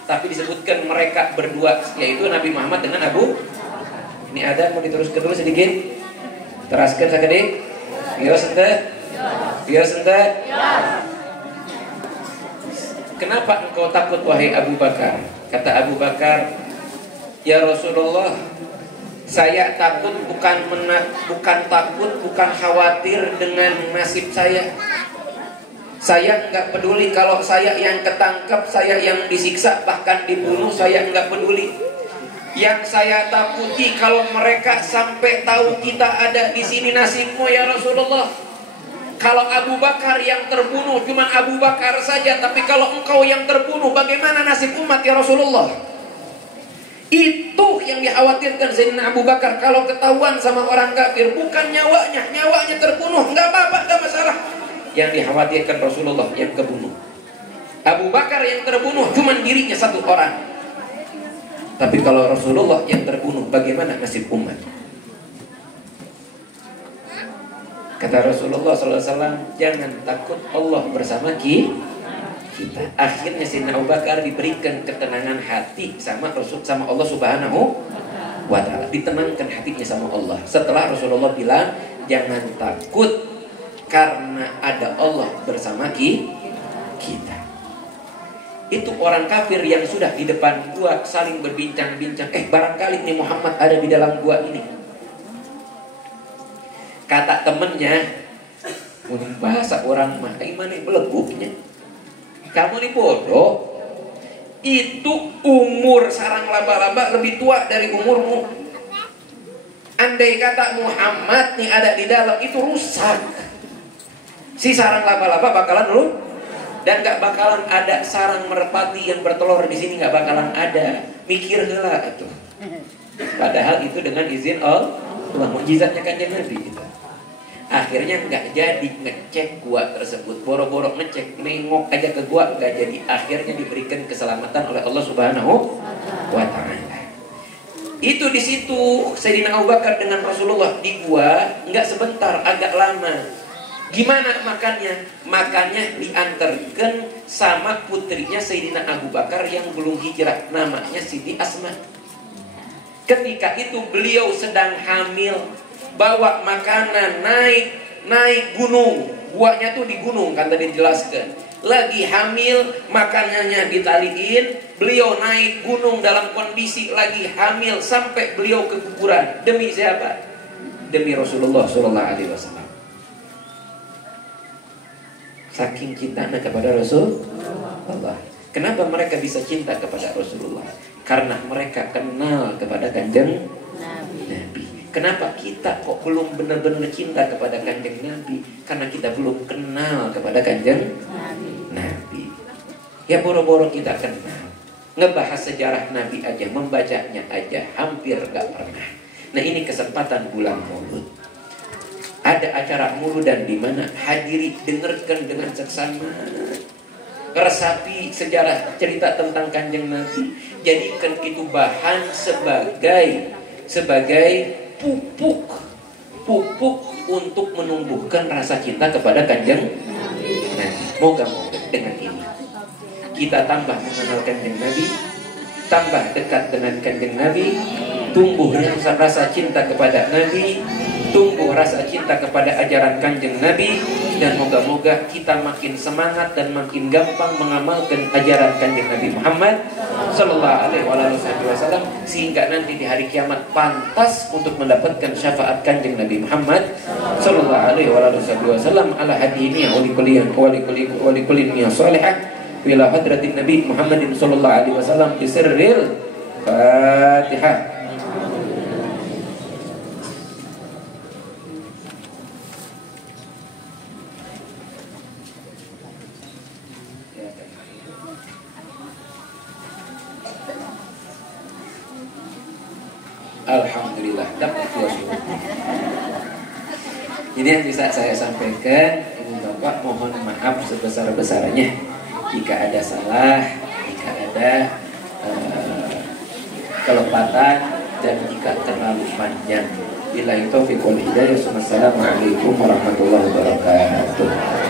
tapi disebutkan mereka berdua, yaitu Nabi Muhammad dengan Abu. Ini ada mau diteruskan dulu sedikit. Teraskan sakit. Biar sente. Kenapa engkau takut wahai Abu Bakar? Kata Abu Bakar, ya Rasulullah, saya takut bukan takut, bukan khawatir dengan nasib saya. Saya enggak peduli kalau saya yang ketangkep, saya yang disiksa, bahkan dibunuh, saya enggak peduli. Yang saya takuti kalau mereka sampai tahu kita ada di sini, nasibmu ya Rasulullah. Kalau Abu Bakar yang terbunuh cuma Abu Bakar saja, tapi kalau engkau yang terbunuh, bagaimana nasib umat ya Rasulullah? Itu yang dikhawatirkan Sayyidina Abu Bakar. Kalau ketahuan sama orang kafir, bukan nyawanya terbunuh, nggak apa-apa, nggak masalah. Yang dikhawatirkan Rasulullah yang kebunuh. Abu Bakar yang terbunuh cuma dirinya satu orang. Tapi kalau Rasulullah yang terbunuh, bagaimana nasib umat? Kata Rasulullah SAW, jangan takut, Allah bersama kita. Akhirnya Sayyidina Abu Bakar diberikan ketenangan hati sama Allah Subhanahu wa Ta'ala. Ditenangkan hatinya sama Allah. Setelah Rasulullah bilang, jangan takut karena ada Allah bersama kita. Itu orang kafir yang sudah di depan gua saling berbincang-bincang. Barangkali nih Muhammad ada di dalam gua ini. Kata temennya, bahasa orang mah, gimana beleguknya? Kamu nih bodoh. Itu umur sarang laba-laba lebih tua dari umurmu. Andai kata Muhammad nih ada di dalam, itu rusak. Si sarang laba-laba bakalan dulu, dan gak bakalan ada sarang merpati yang bertelur di sini, gak bakalan ada. Mikir heula itu. Padahal itu dengan izin Allah, mukjizatnya Kanjeng Nabi gitu. Akhirnya nggak jadi ngecek gua tersebut, boro-boro ngecek, nengok aja ke gua nggak jadi. Akhirnya diberikan keselamatan oleh Allah Subhanahu wa Ta'ala. Itu di situ Sayyidina Abu Bakar dengan Rasulullah di gua nggak sebentar, agak lama. Gimana makannya? Makannya diantarkan sama putrinya Sayyidina Abu Bakar yang belum hijrah, namanya Siti Asma. Ketika itu beliau sedang hamil, bawa makanan naik gunung. Guanya tuh di gunung kan tadi dijelaskan. Lagi hamil, makanannya ditaliin. Beliau naik gunung dalam kondisi lagi hamil sampai beliau keguguran. Demi siapa? Demi Rasulullah SAW. Saking cintanya kepada Rasulullah. Kenapa mereka bisa cinta kepada Rasulullah? Karena mereka kenal kepada Kanjeng Nabi. Kenapa kita kok belum benar-benar cinta kepada Kanjeng Nabi? Karena kita belum kenal kepada Kanjeng Nabi. Ya boro-boro kita kenal. Ngebahas sejarah Nabi aja, membacanya aja hampir gak pernah. Nah, ini kesempatan bulan Maulud. Ada acara Mauludan di mana hadiri, dengarkan dengan seksama, resapi sejarah cerita tentang Kanjeng Nabi. Jadikan itu bahan sebagai pupuk untuk menumbuhkan rasa cinta kepada Kanjeng Nabi. Moga-moga dengan ini kita tambah mengenal Kanjeng Nabi, tambah dekat dengan Kanjeng Nabi, tumbuh rasa cinta kepada Nabi, tumbuh rasa cinta kepada ajaran Kanjeng Nabi, dan moga-moga kita makin semangat dan makin gampang mengamalkan ajaran Kanjeng Nabi Muhammad sallallahu alaihi wasallam, sehingga nanti di hari kiamat pantas untuk mendapatkan syafaat Kanjeng Nabi Muhammad sallallahu alaihi wasallam ala hadiniya wa likulli salihah ila hadratin Nabi Muhammadin sallallahu alaihi wasallam bi sirril Fatihah. Alhamdulillah dapat suara. Ini yang bisa saya sampaikan. Ibu bapak mohon maaf sebesar-besarnya jika ada salah, jika ada kelepatan, dan jika terlalu panjang. Billahi taufiq wal hidayah. Wassalamualaikum warahmatullahi wabarakatuh.